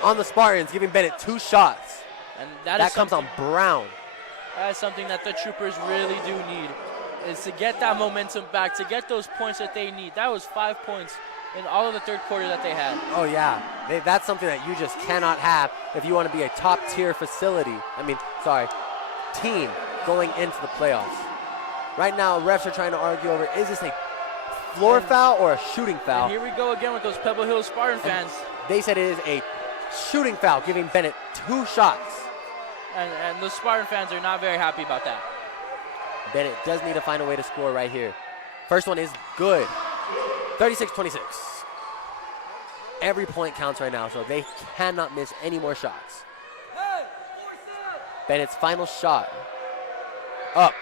on the Spartans, giving Bennett 2 shots. And that comes on Brown. That is something that the Troopers really do need, is to get that momentum back, to get those points that they need. That was 5 points in all of the third quarter that they had. Oh, yeah. That's something that you just cannot have if you want to be a top-tier team going into the playoffs. Right now, refs are trying to argue over, is this a floor foul or a shooting foul? And here we go again with those Pebble Hills Spartan fans. They said it is a shooting foul, giving Bennett 2 shots. And the Spartan fans are not very happy about that. Bennett does need to find a way to score right here. First one is good. 36-26. Every point counts right now, so they cannot miss any more shots. Bennett's final shot. Up.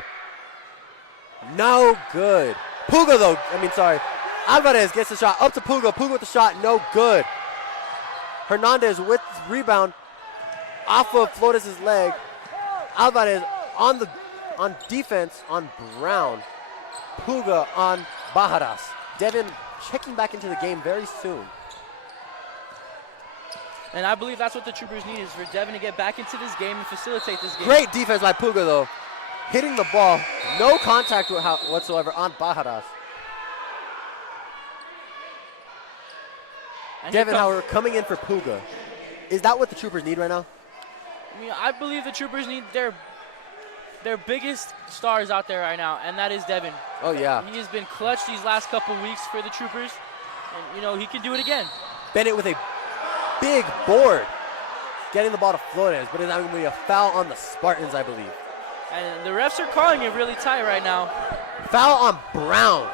No good. Alvarez gets the shot. Up to Puga. Puga with the shot. No good. Hernandez with the rebound. Off of Flores' leg. Alvarez on defense on Brown. Puga on Baharas. Devin checking back into the game very soon. And I believe that's what the Troopers need, is for Devin to get back into this game and facilitate this game. Great defense by Puga, though. Hitting the ball. No contact whatsoever on Baharas. And Devin Howard coming in for Puga. Is that what the Troopers need right now? I mean, I believe the Troopers need their biggest stars out there right now, and that is Devin. Oh, yeah. He has been clutch these last couple weeks for the Troopers, and, you know, he can do it again. Bennett with a big board. Getting the ball to Flores, but it's not going to be a foul on the Spartans, I believe. And the refs are calling it really tight right now. Foul on Brown.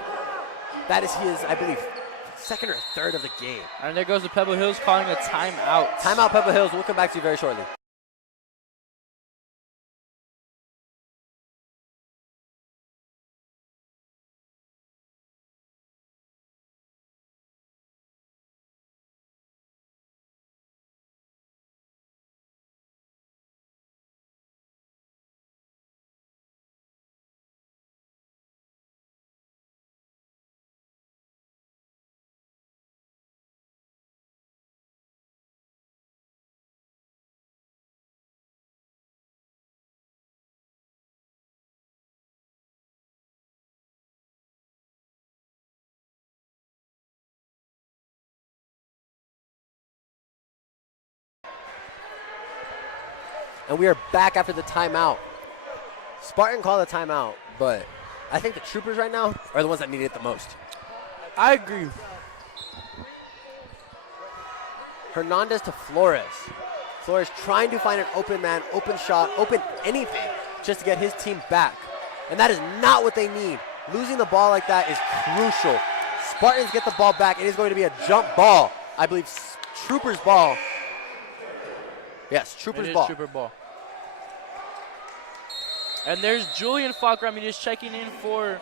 That is his, I believe, second or third of the game. And there goes the Pebble Hills calling a timeout. Timeout, Pebble Hills. We'll come back to you very shortly. And we are back after the timeout. Spartan called a timeout, but I think the Troopers right now are the ones that need it the most. I agree. Hernandez to Flores. Flores trying to find an open man, open shot, open anything just to get his team back. And that is not what they need. Losing the ball like that is crucial. Spartans get the ball back. It is going to be a jump ball. I believe Troopers ball. Yes, Troopers ball. Trooper ball. And there's Julian Falk-Ramirez checking in for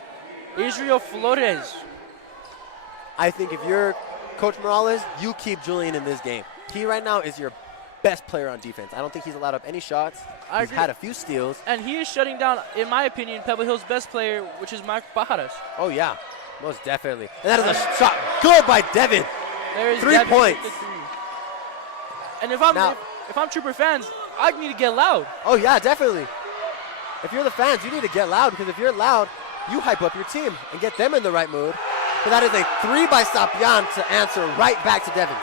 Israel Flores. I think if you're Coach Morales, you keep Julian in this game. He right now is your best player on defense. I don't think he's allowed up any shots. He's had a few steals. And he is shutting down, in my opinion, Pebble Hill's best player, which is Mark Baharas. Oh, yeah, most definitely. And that is a shot good by Devin. There is 3 Devin points. with the 3. And if I'm Trooper fans, I need to get loud. Oh, yeah, definitely. If you're the fans, you need to get loud, because if you're loud, you hype up your team and get them in the right mood. But that is a 3 by Sapyan to answer right back to Devins.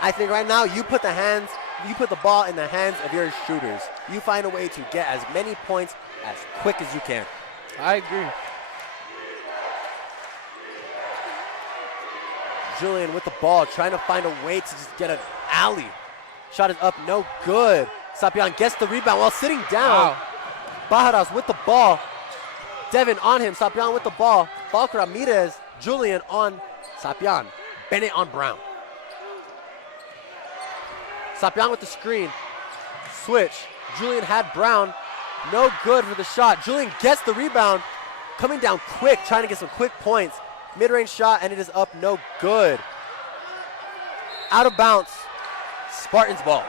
I think right now you put the ball in the hands of your shooters. You find a way to get as many points as quick as you can. I agree. Julian with the ball, trying to find a way to just get an alley. Shot is up, no good. Sapian gets the rebound while sitting down. Wow. Bajadas with the ball. Devin on him, Sapian with the ball. Falk Ramirez, Julian on Sapian. Bennett on Brown. Sapian with the screen. Switch. Julian had Brown. No good for the shot. Julian gets the rebound. Coming down quick, trying to get some quick points. Mid-range shot, and it is up, no good. Out of bounds. Spartans ball.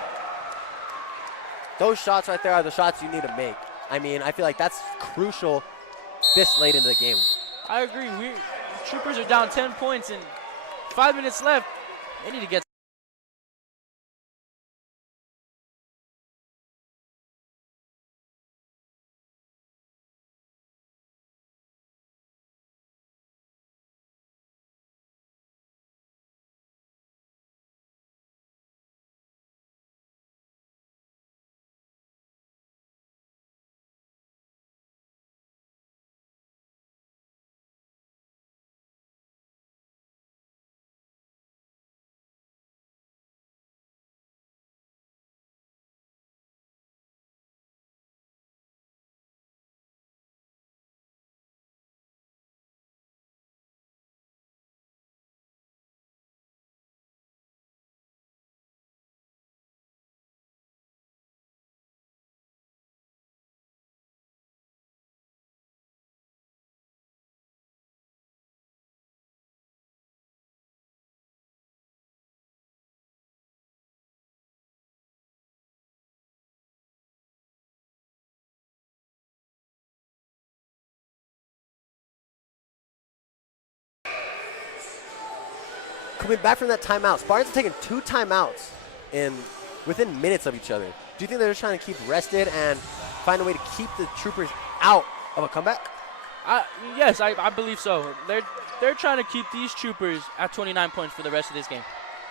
Those shots right there are the shots you need to make. I mean, I feel like that's crucial this late into the game. I agree. Troopers are down 10 points and 5 minutes left. They need to get. Coming back from that timeout, Spartans are taking 2 timeouts within minutes of each other. Do you think they're just trying to keep rested and find a way to keep the Troopers out of a comeback? Yes, I believe so. They're trying to keep these Troopers at 29 points for the rest of this game.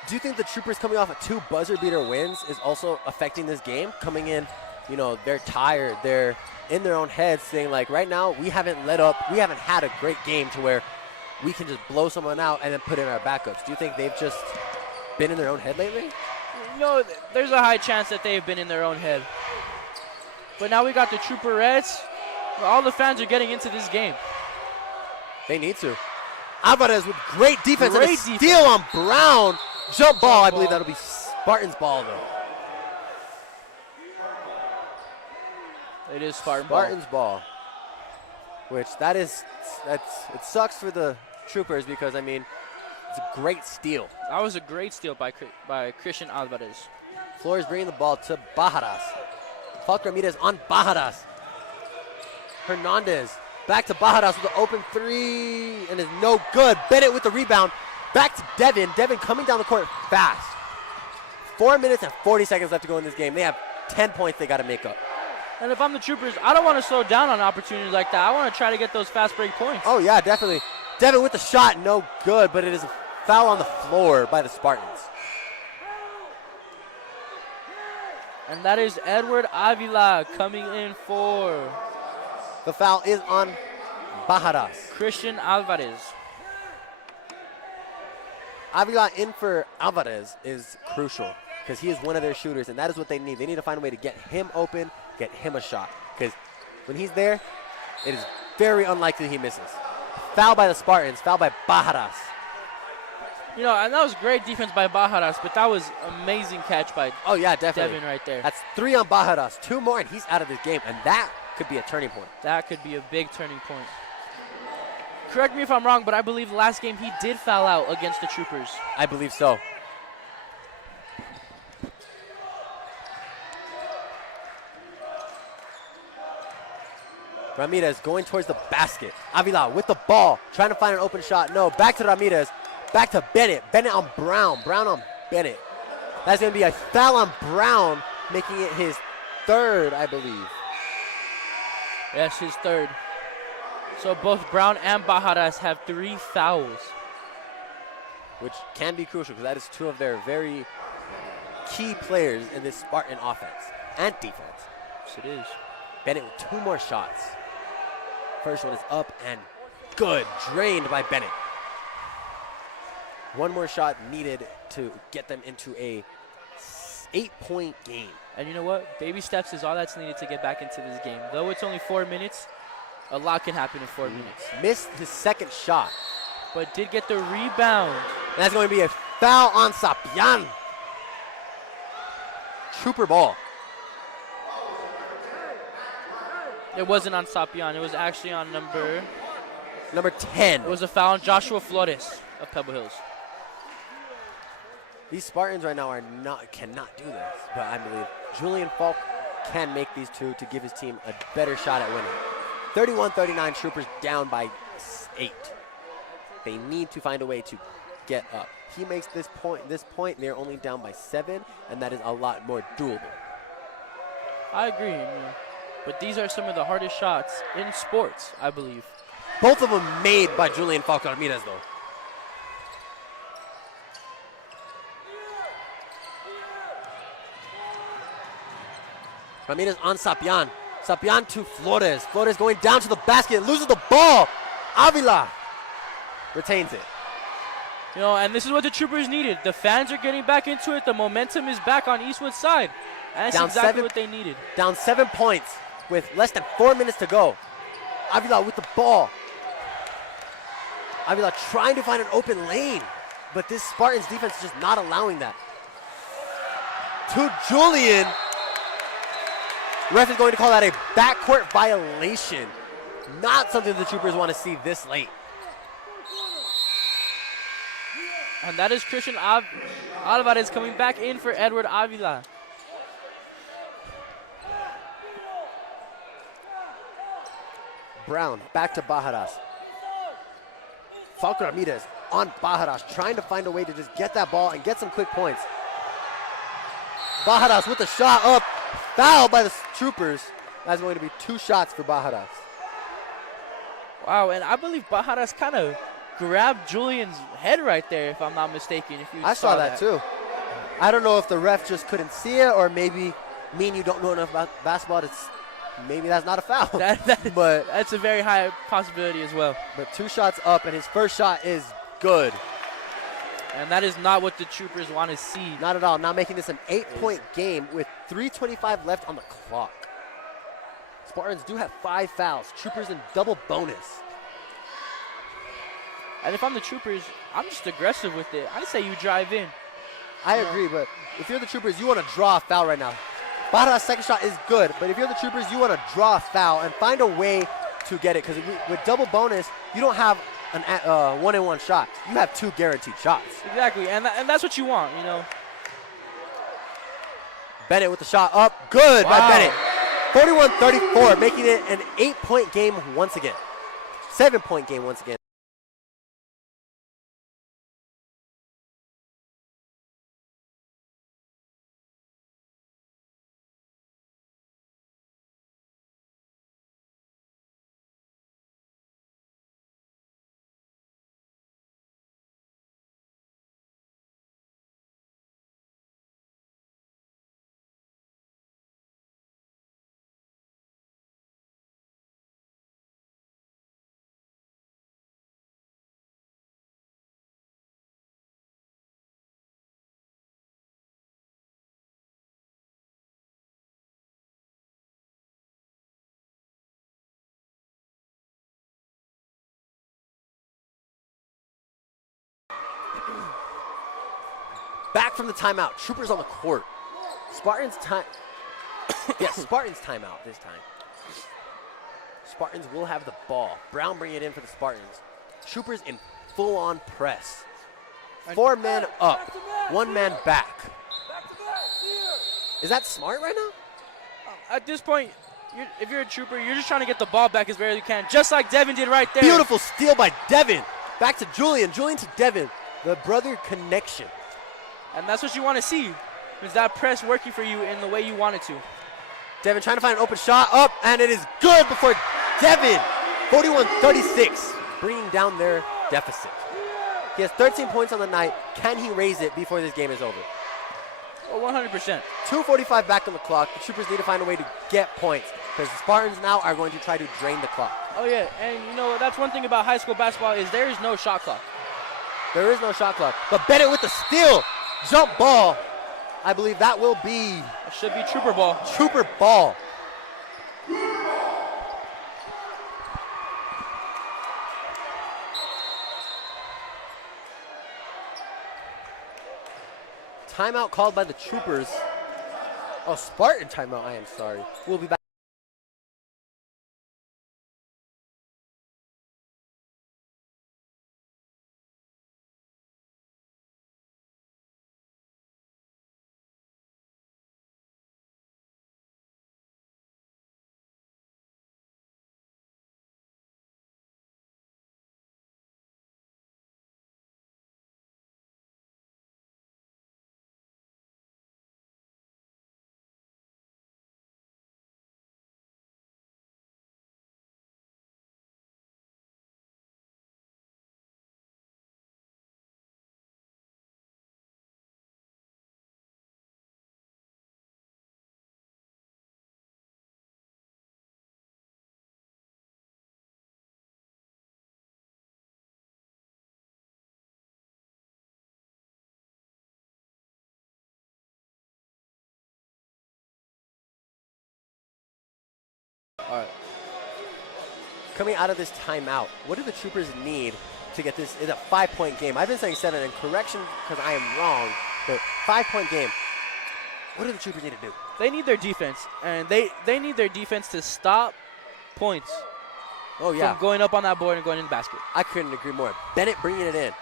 Do you think the Troopers coming off of 2 buzzer beater wins is also affecting this game? Coming in, they're tired. They're in their own heads saying, like, right now we haven't let up. We haven't had a great game to where we can just blow someone out and then put in our backups. Do you think they've just been in their own head lately? No, there's a high chance that they've been in their own head. But now we got the Trooper Reds. All the fans are getting into this game. They need to. Alvarez with great defense and a steal on Brown. Jump ball. I believe that'll be Spartans ball, though. It is Spartans ball. Which it sucks for the Troopers because, I mean, it's a great steal. That was a great steal by Christian Alvarez. Flores bringing the ball to Bajadas. Falk Ramirez on Bajadas. Hernandez back to Bajadas with the open 3 and is no good. Bennett with the rebound. Back to Devin. Devin coming down the court fast. 4 minutes and 40 seconds left to go in this game. They have 10 points they got to make up. And if I'm the Troopers, I don't want to slow down on opportunities like that. I want to try to get those fast break points. Oh, yeah, definitely. Devin with the shot, no good, but it is a foul on the floor by the Spartans. And that is Edward Avila coming in for. The foul is on Bajadas. Christian Alvarez. Avila in for Alvarez is crucial because he is one of their shooters, and that is what they need. They need to find a way to get him open, get him a shot, because when he's there, it is very unlikely he misses. Foul by the Spartans, foul by Bajadas. And that was great defense by Bajadas, but that was amazing catch by Devin right there. That's 3 on Bajadas, 2 more, and he's out of this game, and that could be a turning point. That could be a big turning point. Correct me if I'm wrong, but I believe last game he did foul out against the Troopers. I believe so. Ramirez going towards the basket. Avila with the ball, trying to find an open shot. No, back to Ramirez. Back to Bennett. Bennett on Brown. Brown on Bennett. That's going to be a foul on Brown, making it his 3rd, I believe. Yes, his 3rd. So both Brown and Bajadas have 3 fouls. Which can be crucial because that is 2 of their very key players in this Spartan offense and defense. Yes, it is. Bennett with 2 more shots. First one is up and good. Drained by Bennett. 1 more shot needed to get them into a 8-point game. And you know what? Baby steps is all that's needed to get back into this game. Though it's only 4 minutes, a lot can happen in 4 minutes. Missed his second shot. But did get the rebound. And that's going to be a foul on Sapian. Trooper ball. It wasn't on Sapian. It was actually on number 10. It was a foul on Joshua Flores of Pebble Hills. These Spartans right now cannot do this, but I believe Julian Falk can make these 2 to give his team a better shot at winning. 31-39, Troopers down by 8. They need to find a way to get up. He makes this point, they're only down by 7, and that is a lot more doable. I agree, but these are some of the hardest shots in sports, I believe. Both of them made by Julian Falk Ramirez, though. Ramirez on Sapian. Sapian to Flores. Flores going down to the basket, loses the ball. Avila retains it. And this is what the Troopers needed. The fans are getting back into it. The momentum is back on Eastwood's side. And that's exactly what they needed. Down 7 points with less than 4 minutes to go. Avila with the ball. Avila trying to find an open lane, but this Spartans defense is just not allowing that. To Julian. Ref is going to call that a backcourt violation. Not something the Troopers want to see this late. And that is Christian Alvarez coming back in for Edward Avila. Brown back to Bajaras. Falco Ramirez on Bajaras, trying to find a way to just get that ball and get some quick points. Bajaras with the shot up. Foul by the Troopers. That's going to be 2 shots for Bajaras. Wow, and I believe Bajaras kind of grabbed Julian's head right there, if I'm not mistaken. I saw that too. I don't know if the ref just couldn't see it, or maybe me and you don't know enough about basketball. Maybe that's not a foul. But that's a very high possibility as well. But 2 shots up, and his first shot is good. And that is not what the Troopers want to see. Not at all. Now making this an 8-point game with 3:25 left on the clock. Spartans do have 5 fouls. Troopers in double bonus. And if I'm the Troopers, I'm just aggressive with it. I say you drive in. I agree, but if you're the Troopers, you want to draw a foul right now. Bara's second shot is good, but if you're the Troopers, you want to draw a foul and find a way to get it, because with double bonus, you don't have an 1-and-1 shot. You have 2 guaranteed shots. Exactly, and that's what you want, Bennett with the shot up. Good by Bennett. 41-34, making it an 8-point game once again. 7-point game once again. Back from the timeout. Troopers on the court. Spartans time. Yes, Spartans timeout this time. Spartans will have the ball. Brown bringing it in for the Spartans. Troopers in full-on press. 4 men up, 1 man back. Is that smart right now? At this point, if you're a Trooper, you're just trying to get the ball back as far as you can, just like Devin did right there. Beautiful steal by Devin. Back to Julian. Julian to Devin. The brother connection. And that's what you want to see, is that press working for you in the way you want it to. Devin trying to find an open shot up, and it is good before Devin. 41-36, bringing down their deficit. He has 13 points on the night. Can he raise it before this game is over? Oh, 100%. 2:45 back on the clock. The Troopers need to find a way to get points because the Spartans now are going to try to drain the clock. Oh, yeah, and that's one thing about high school basketball is there is no shot clock. There is no shot clock. But Bennett with the steal. Jump ball. I believe that will be. It should be Trooper ball. Trooper ball. Timeout called by the Troopers. Oh, Spartan timeout, I am sorry. We'll be back. All right. Coming out of this timeout, what do the Troopers need to get this in a 5-point game? I've been saying 7, and correction because I am wrong, but 5-point game. What do the Troopers need to do? They need their defense, and they need their defense to stop points from going up on that board and going in the basket. I couldn't agree more. Bennett bringing it in.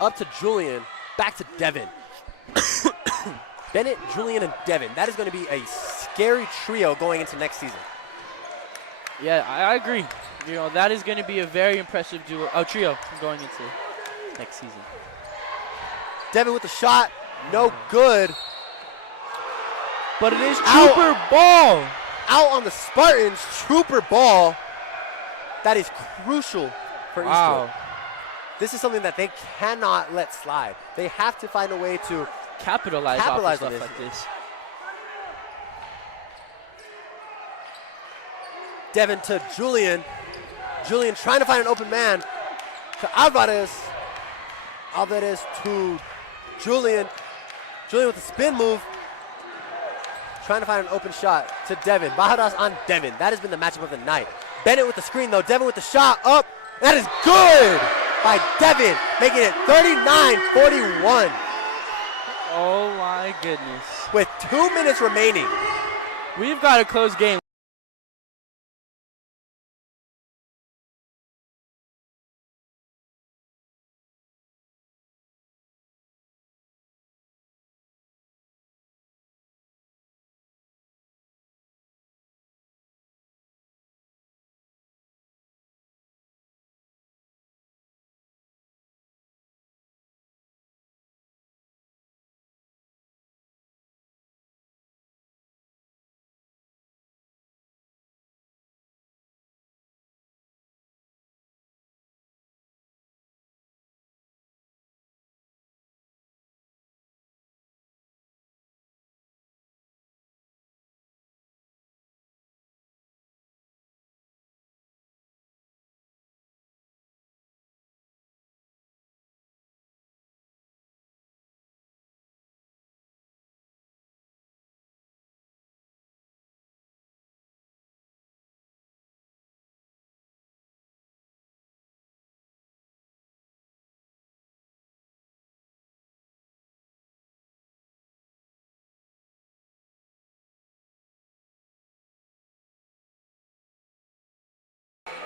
Up to Julian, back to Devin. Bennett, Julian, and Devin. That is going to be a scary trio going into next season. Yeah, I agree. That is going to be a very impressive trio going into next season. Devin with the shot, no good. But it is Trooper ball. Out on the Spartans, Trooper ball. That is crucial for Eastwood. This is something that they cannot let slide. They have to find a way to capitalize off of stuff on like this. Devin to Julian. Julian trying to find an open man to Alvarez. Alvarez to Julian. Julian with a spin move. Trying to find an open shot to Devin. Bajadas on Devin. That has been the matchup of the night. Bennett with the screen though. Devin with the shot up. That is good by Devin, making it 39-41. Oh my goodness. With 2 minutes remaining. We've got a close game.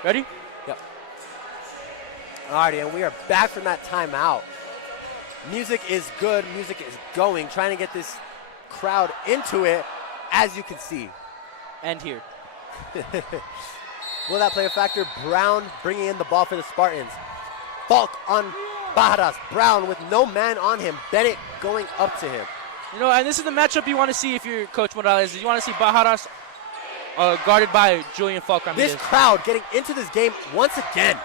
Ready? Yep. Alrighty, and we are back from that timeout. Music is good. Music is going. Trying to get this crowd into it, as you can see. And here. Will that play a factor? Brown bringing in the ball for the Spartans. Falk on Bajadas. Brown with no man on him. Bennett going up to him. And this is the matchup you want to see if you're Coach Morales. You want to see Bajadas guarded by Julian Falk. This crowd getting into this game once again.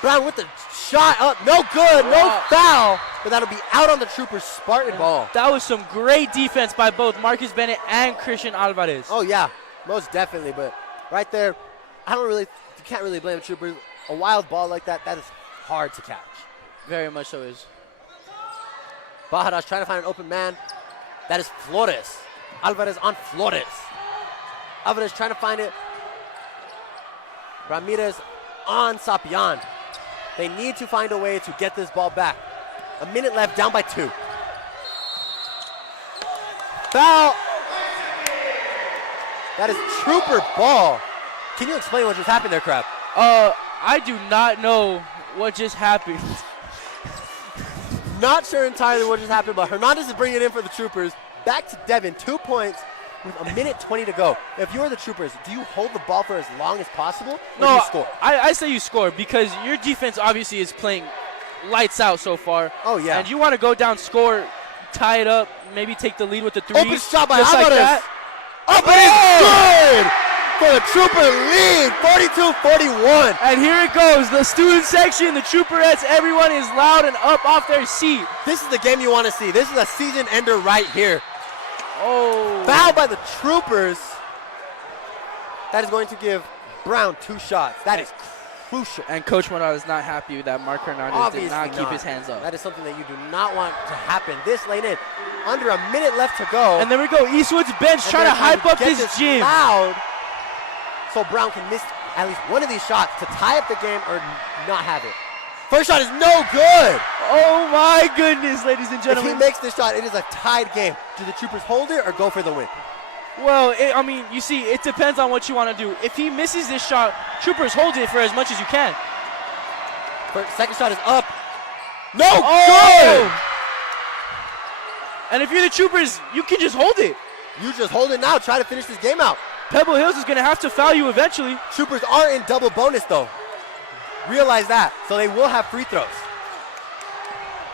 Brown with the shot up. No good. No Wow. foul. But that'll be out on the Troopers' Spartan ball. That was some great defense by both Marcus Bennett and Christian Alvarez. Oh, yeah. Most definitely. But right there, you can't really blame the Troopers. A wild ball like that is hard to catch. Very much so is. Bajadas trying to find an open man. That is Flores. Alvarez on Flores. Alvarez trying to find it. Ramirez on Sapian. They need to find a way to get this ball back. A minute left, down by 2. Foul. That is Trooper ball. Can you explain what just happened there, Crab? I do not know what just happened. Not sure entirely what just happened, but Hernandez is bringing it in for the Troopers. Back to Devin, 2 points with a minute 20 to go. If you're the Troopers, do you hold the ball for as long as possible, or do you score? I say you score because your defense obviously is playing lights out so far. Oh, yeah. And you want to go down, score, tie it up, maybe take the lead with the 3. Open shot by just like Alvarez. that. Up and it's good for the Trooper lead, 42-41. And here it goes, the student section, the Trooperettes, everyone is loud and up off their seat. This is the game you want to see. This is a season ender right here. Oh. Foul by the Troopers. That is going to give Brown 2 shots. That is crucial. And Coach Morales is not happy that Mark Hernandez Obviously did not keep his hands up. That is something that you do not want to happen. This lane in, under a minute left to go. And there we go, Eastwood's bench And trying to they're hype up get this gym. Loud, so Brown can miss at least one of these shots to tie up the game or not have it. First shot is no good. Oh my goodness, ladies and If gentlemen. he makes this shot, it is a tied game. Do the Troopers hold it or go for the win? Well, I mean, you see, it depends on what you want to do. If he misses this shot, Troopers hold it for as much as you can. Second shot is up. No Oh! good. And if you're the Troopers, you can just hold it. You just hold it now. Try to finish this game out. Pebble Hills is going to have to foul you eventually. Troopers are in double bonus though. Realize that. So they will have free throws.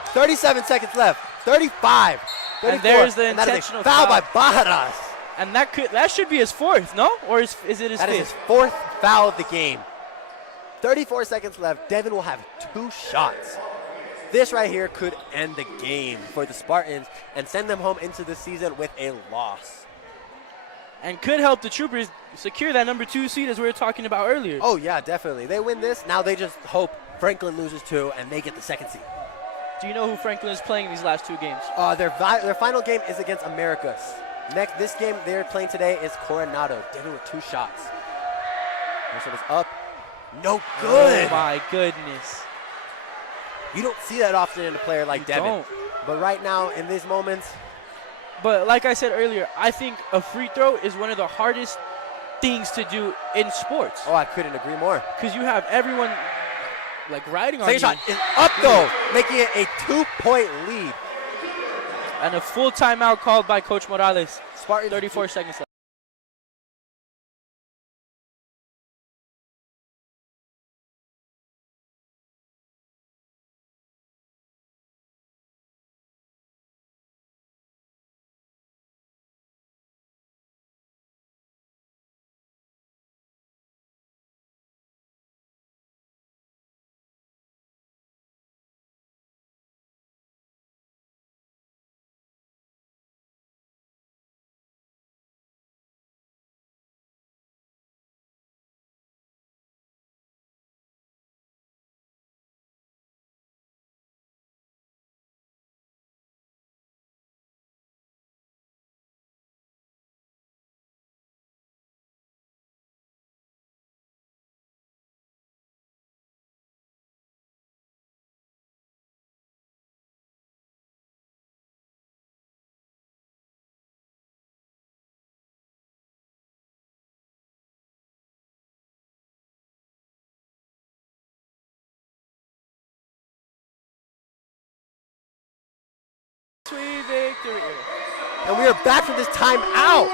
37 seconds left. 35. 34. And there's the and that is a intentional foul by foul. Bajadas. And that should be his 4th, no? Or is it his 5th? That is his 4th foul of the game. 34 seconds left. Devin will have 2 shots. This right here could end the game for the Spartans and send them home into the season with a loss. And could help the Troopers secure that number 2 seed as we were talking about earlier. Oh, yeah, definitely. They win this. Now they just hope Franklin loses too and they get the 2nd seed. Do you know who Franklin is playing in these last 2 games? Their final game is against Americas. This game they're playing today is Coronado. Devin with 2 shots. First one is up. No good. Oh, my goodness. You don't see that often in a player like Devin. Don't. But right now, in these moments, But like I said earlier, I think a free throw is one of the hardest things to do in sports. oh, I couldn't agree more. Because you have everyone like riding on Second you. shot is up though, making it a 2-point lead. And a full timeout called by Coach Morales. Spartans 34 seconds left. Sweet victory. And we are back from this timeout.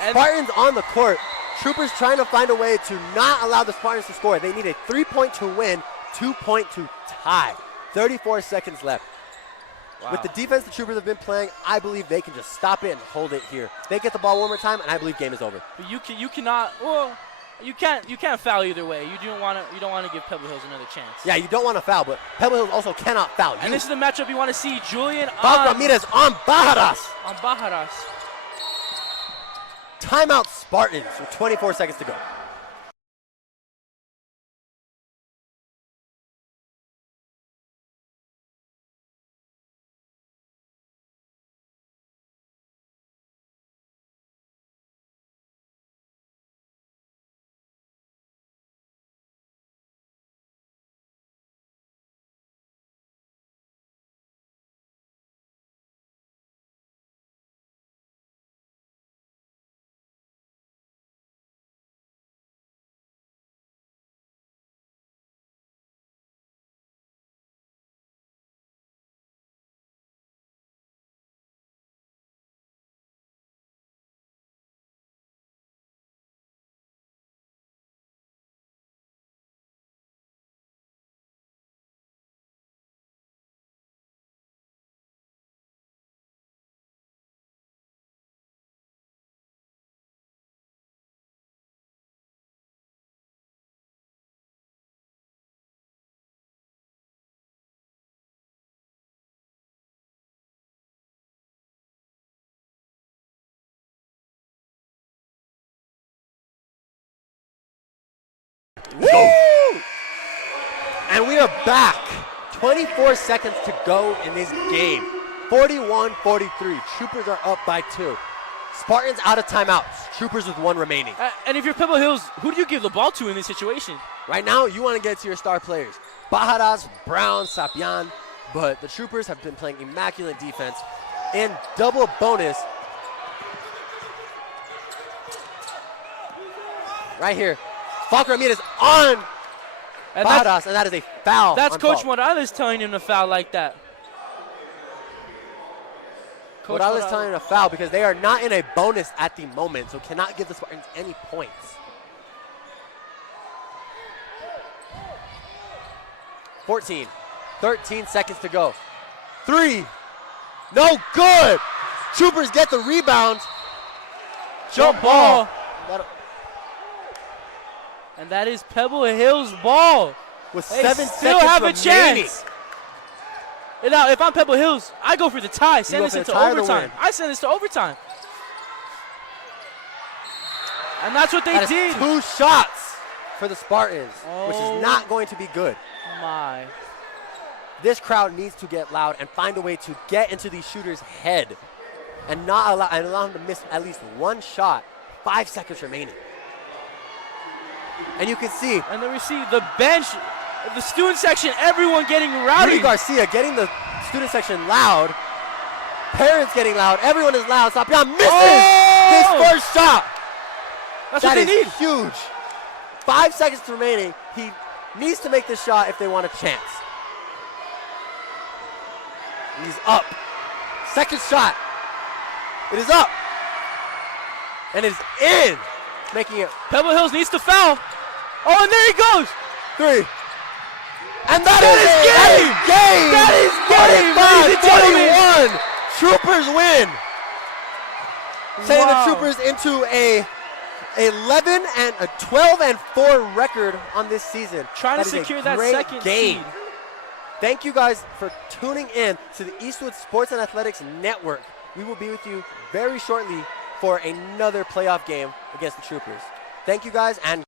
And Spartans on the court. Troopers trying to find a way to not allow the Spartans to score. They need a 3-point to win, 2-point to tie. 34 seconds left. wow. With the defense the Troopers have been playing, I believe they can just stop it and hold it here. They get the ball one more time, and I believe game is over. But you cannot. Well, You can't foul either way. You don't want to give Pebble Hills another chance. Yeah, you don't want to foul, but Pebble Hills also cannot foul. And this is the matchup you want to see. Julian Ramirez on Bajaras. On Bajaras. Timeout Spartans with 24 seconds to go. Woo! And we are back. 24 seconds to go in this game. 41-43. Troopers are up by 2. Spartans out of timeouts. Troopers with 1 remaining. And if you're Pebble Hills, who do you give the ball to in this situation? Right now, you want to get to your star players. Bajaras, Brown, Sapian. But the Troopers have been playing immaculate defense. In double bonus, right here, Falk Ramirez on Bajaras, and that is a foul. That's Coach Falk. Morales telling him to foul like that. Coach Morales telling him to foul because they are not in a bonus at the moment, so cannot give the Spartans any points. (14) 13 seconds to go. 3. No good. Troopers get the rebound. Jump ball. And that is Pebble Hills' ball. With they 7 still seconds have a remaining. chance. And now, if I'm Pebble Hills, I go for the tie. Send this into overtime. I send this to overtime. And that's what they did. 2 shots for the Spartans, which is not going to be good. My. This crowd needs to get loud and find a way to get into these shooters' head and not allow them to miss at least 1 shot. 5 seconds remaining. And you can see. And then we see the bench, the student section, everyone getting rowdy. Rudy Garcia getting the student section loud. Parents getting loud. Everyone is loud. Sapian misses his first shot. That's what they need. That is huge. 5 seconds remaining. He needs to make this shot if they want a chance. He's up. Second shot. It is up. And it's in. Making it. Pebble Hills needs to foul. Oh, and there he goes. 3. And that is game. That is game. 45-41. Troopers win. Sending the Troopers into a 12-4 record on this season. Trying to secure that second game. seed. Thank you guys for tuning in to the Eastwood Sports and Athletics Network. We will be with you very shortly for another playoff game against the Troopers. Thank you guys, and